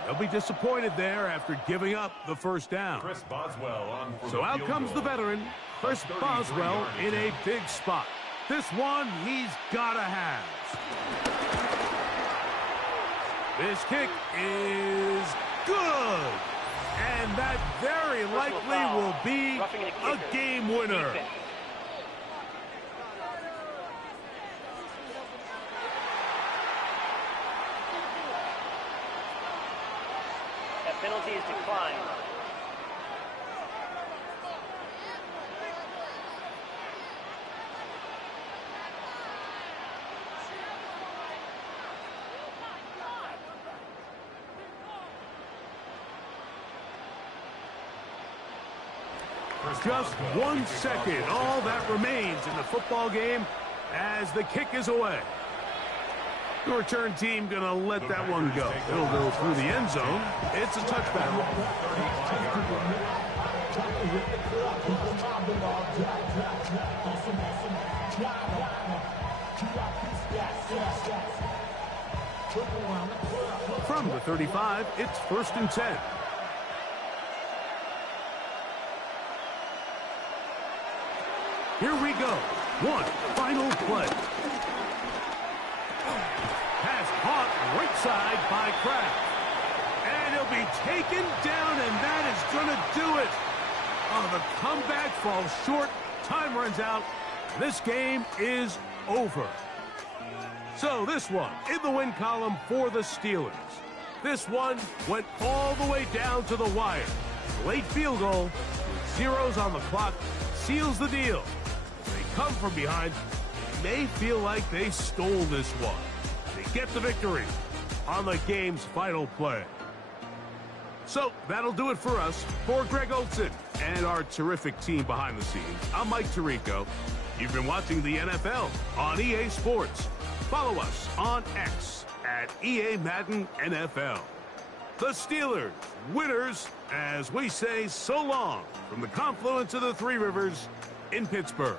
They'll be disappointed there after giving up the 1st down. Chris Boswell on for So out comes the veteran, Chris Boswell, in a big spot. This one he's got to have. This kick is good. And that very likely will be a game winner. That penalty is declined. Just 1 second, all that remains in the football game as the kick is away. The return team gonna let that one go. It'll go through the end zone. It's a touchback. From the 35, it's 1st and 10. Here we go. One final play. Pass caught right side by Kraft. And he'll be taken down, and that is going to do it. Oh, the comeback falls short. Time runs out. This game is over. So this one in the win column for the Steelers. This one went all the way down to the wire. Late field goal with zeros on the clock seals the deal. They come from behind. May feel like they stole this one. They get the victory on the game's final play. So that'll do it for us. For Greg Olson and our terrific team behind the scenes, I'm Mike Tirico. You've been watching the NFL on EA Sports. Follow us on X at EA Madden NFL. The Steelers, winners, as we say so long from the confluence of the Three Rivers in Pittsburgh.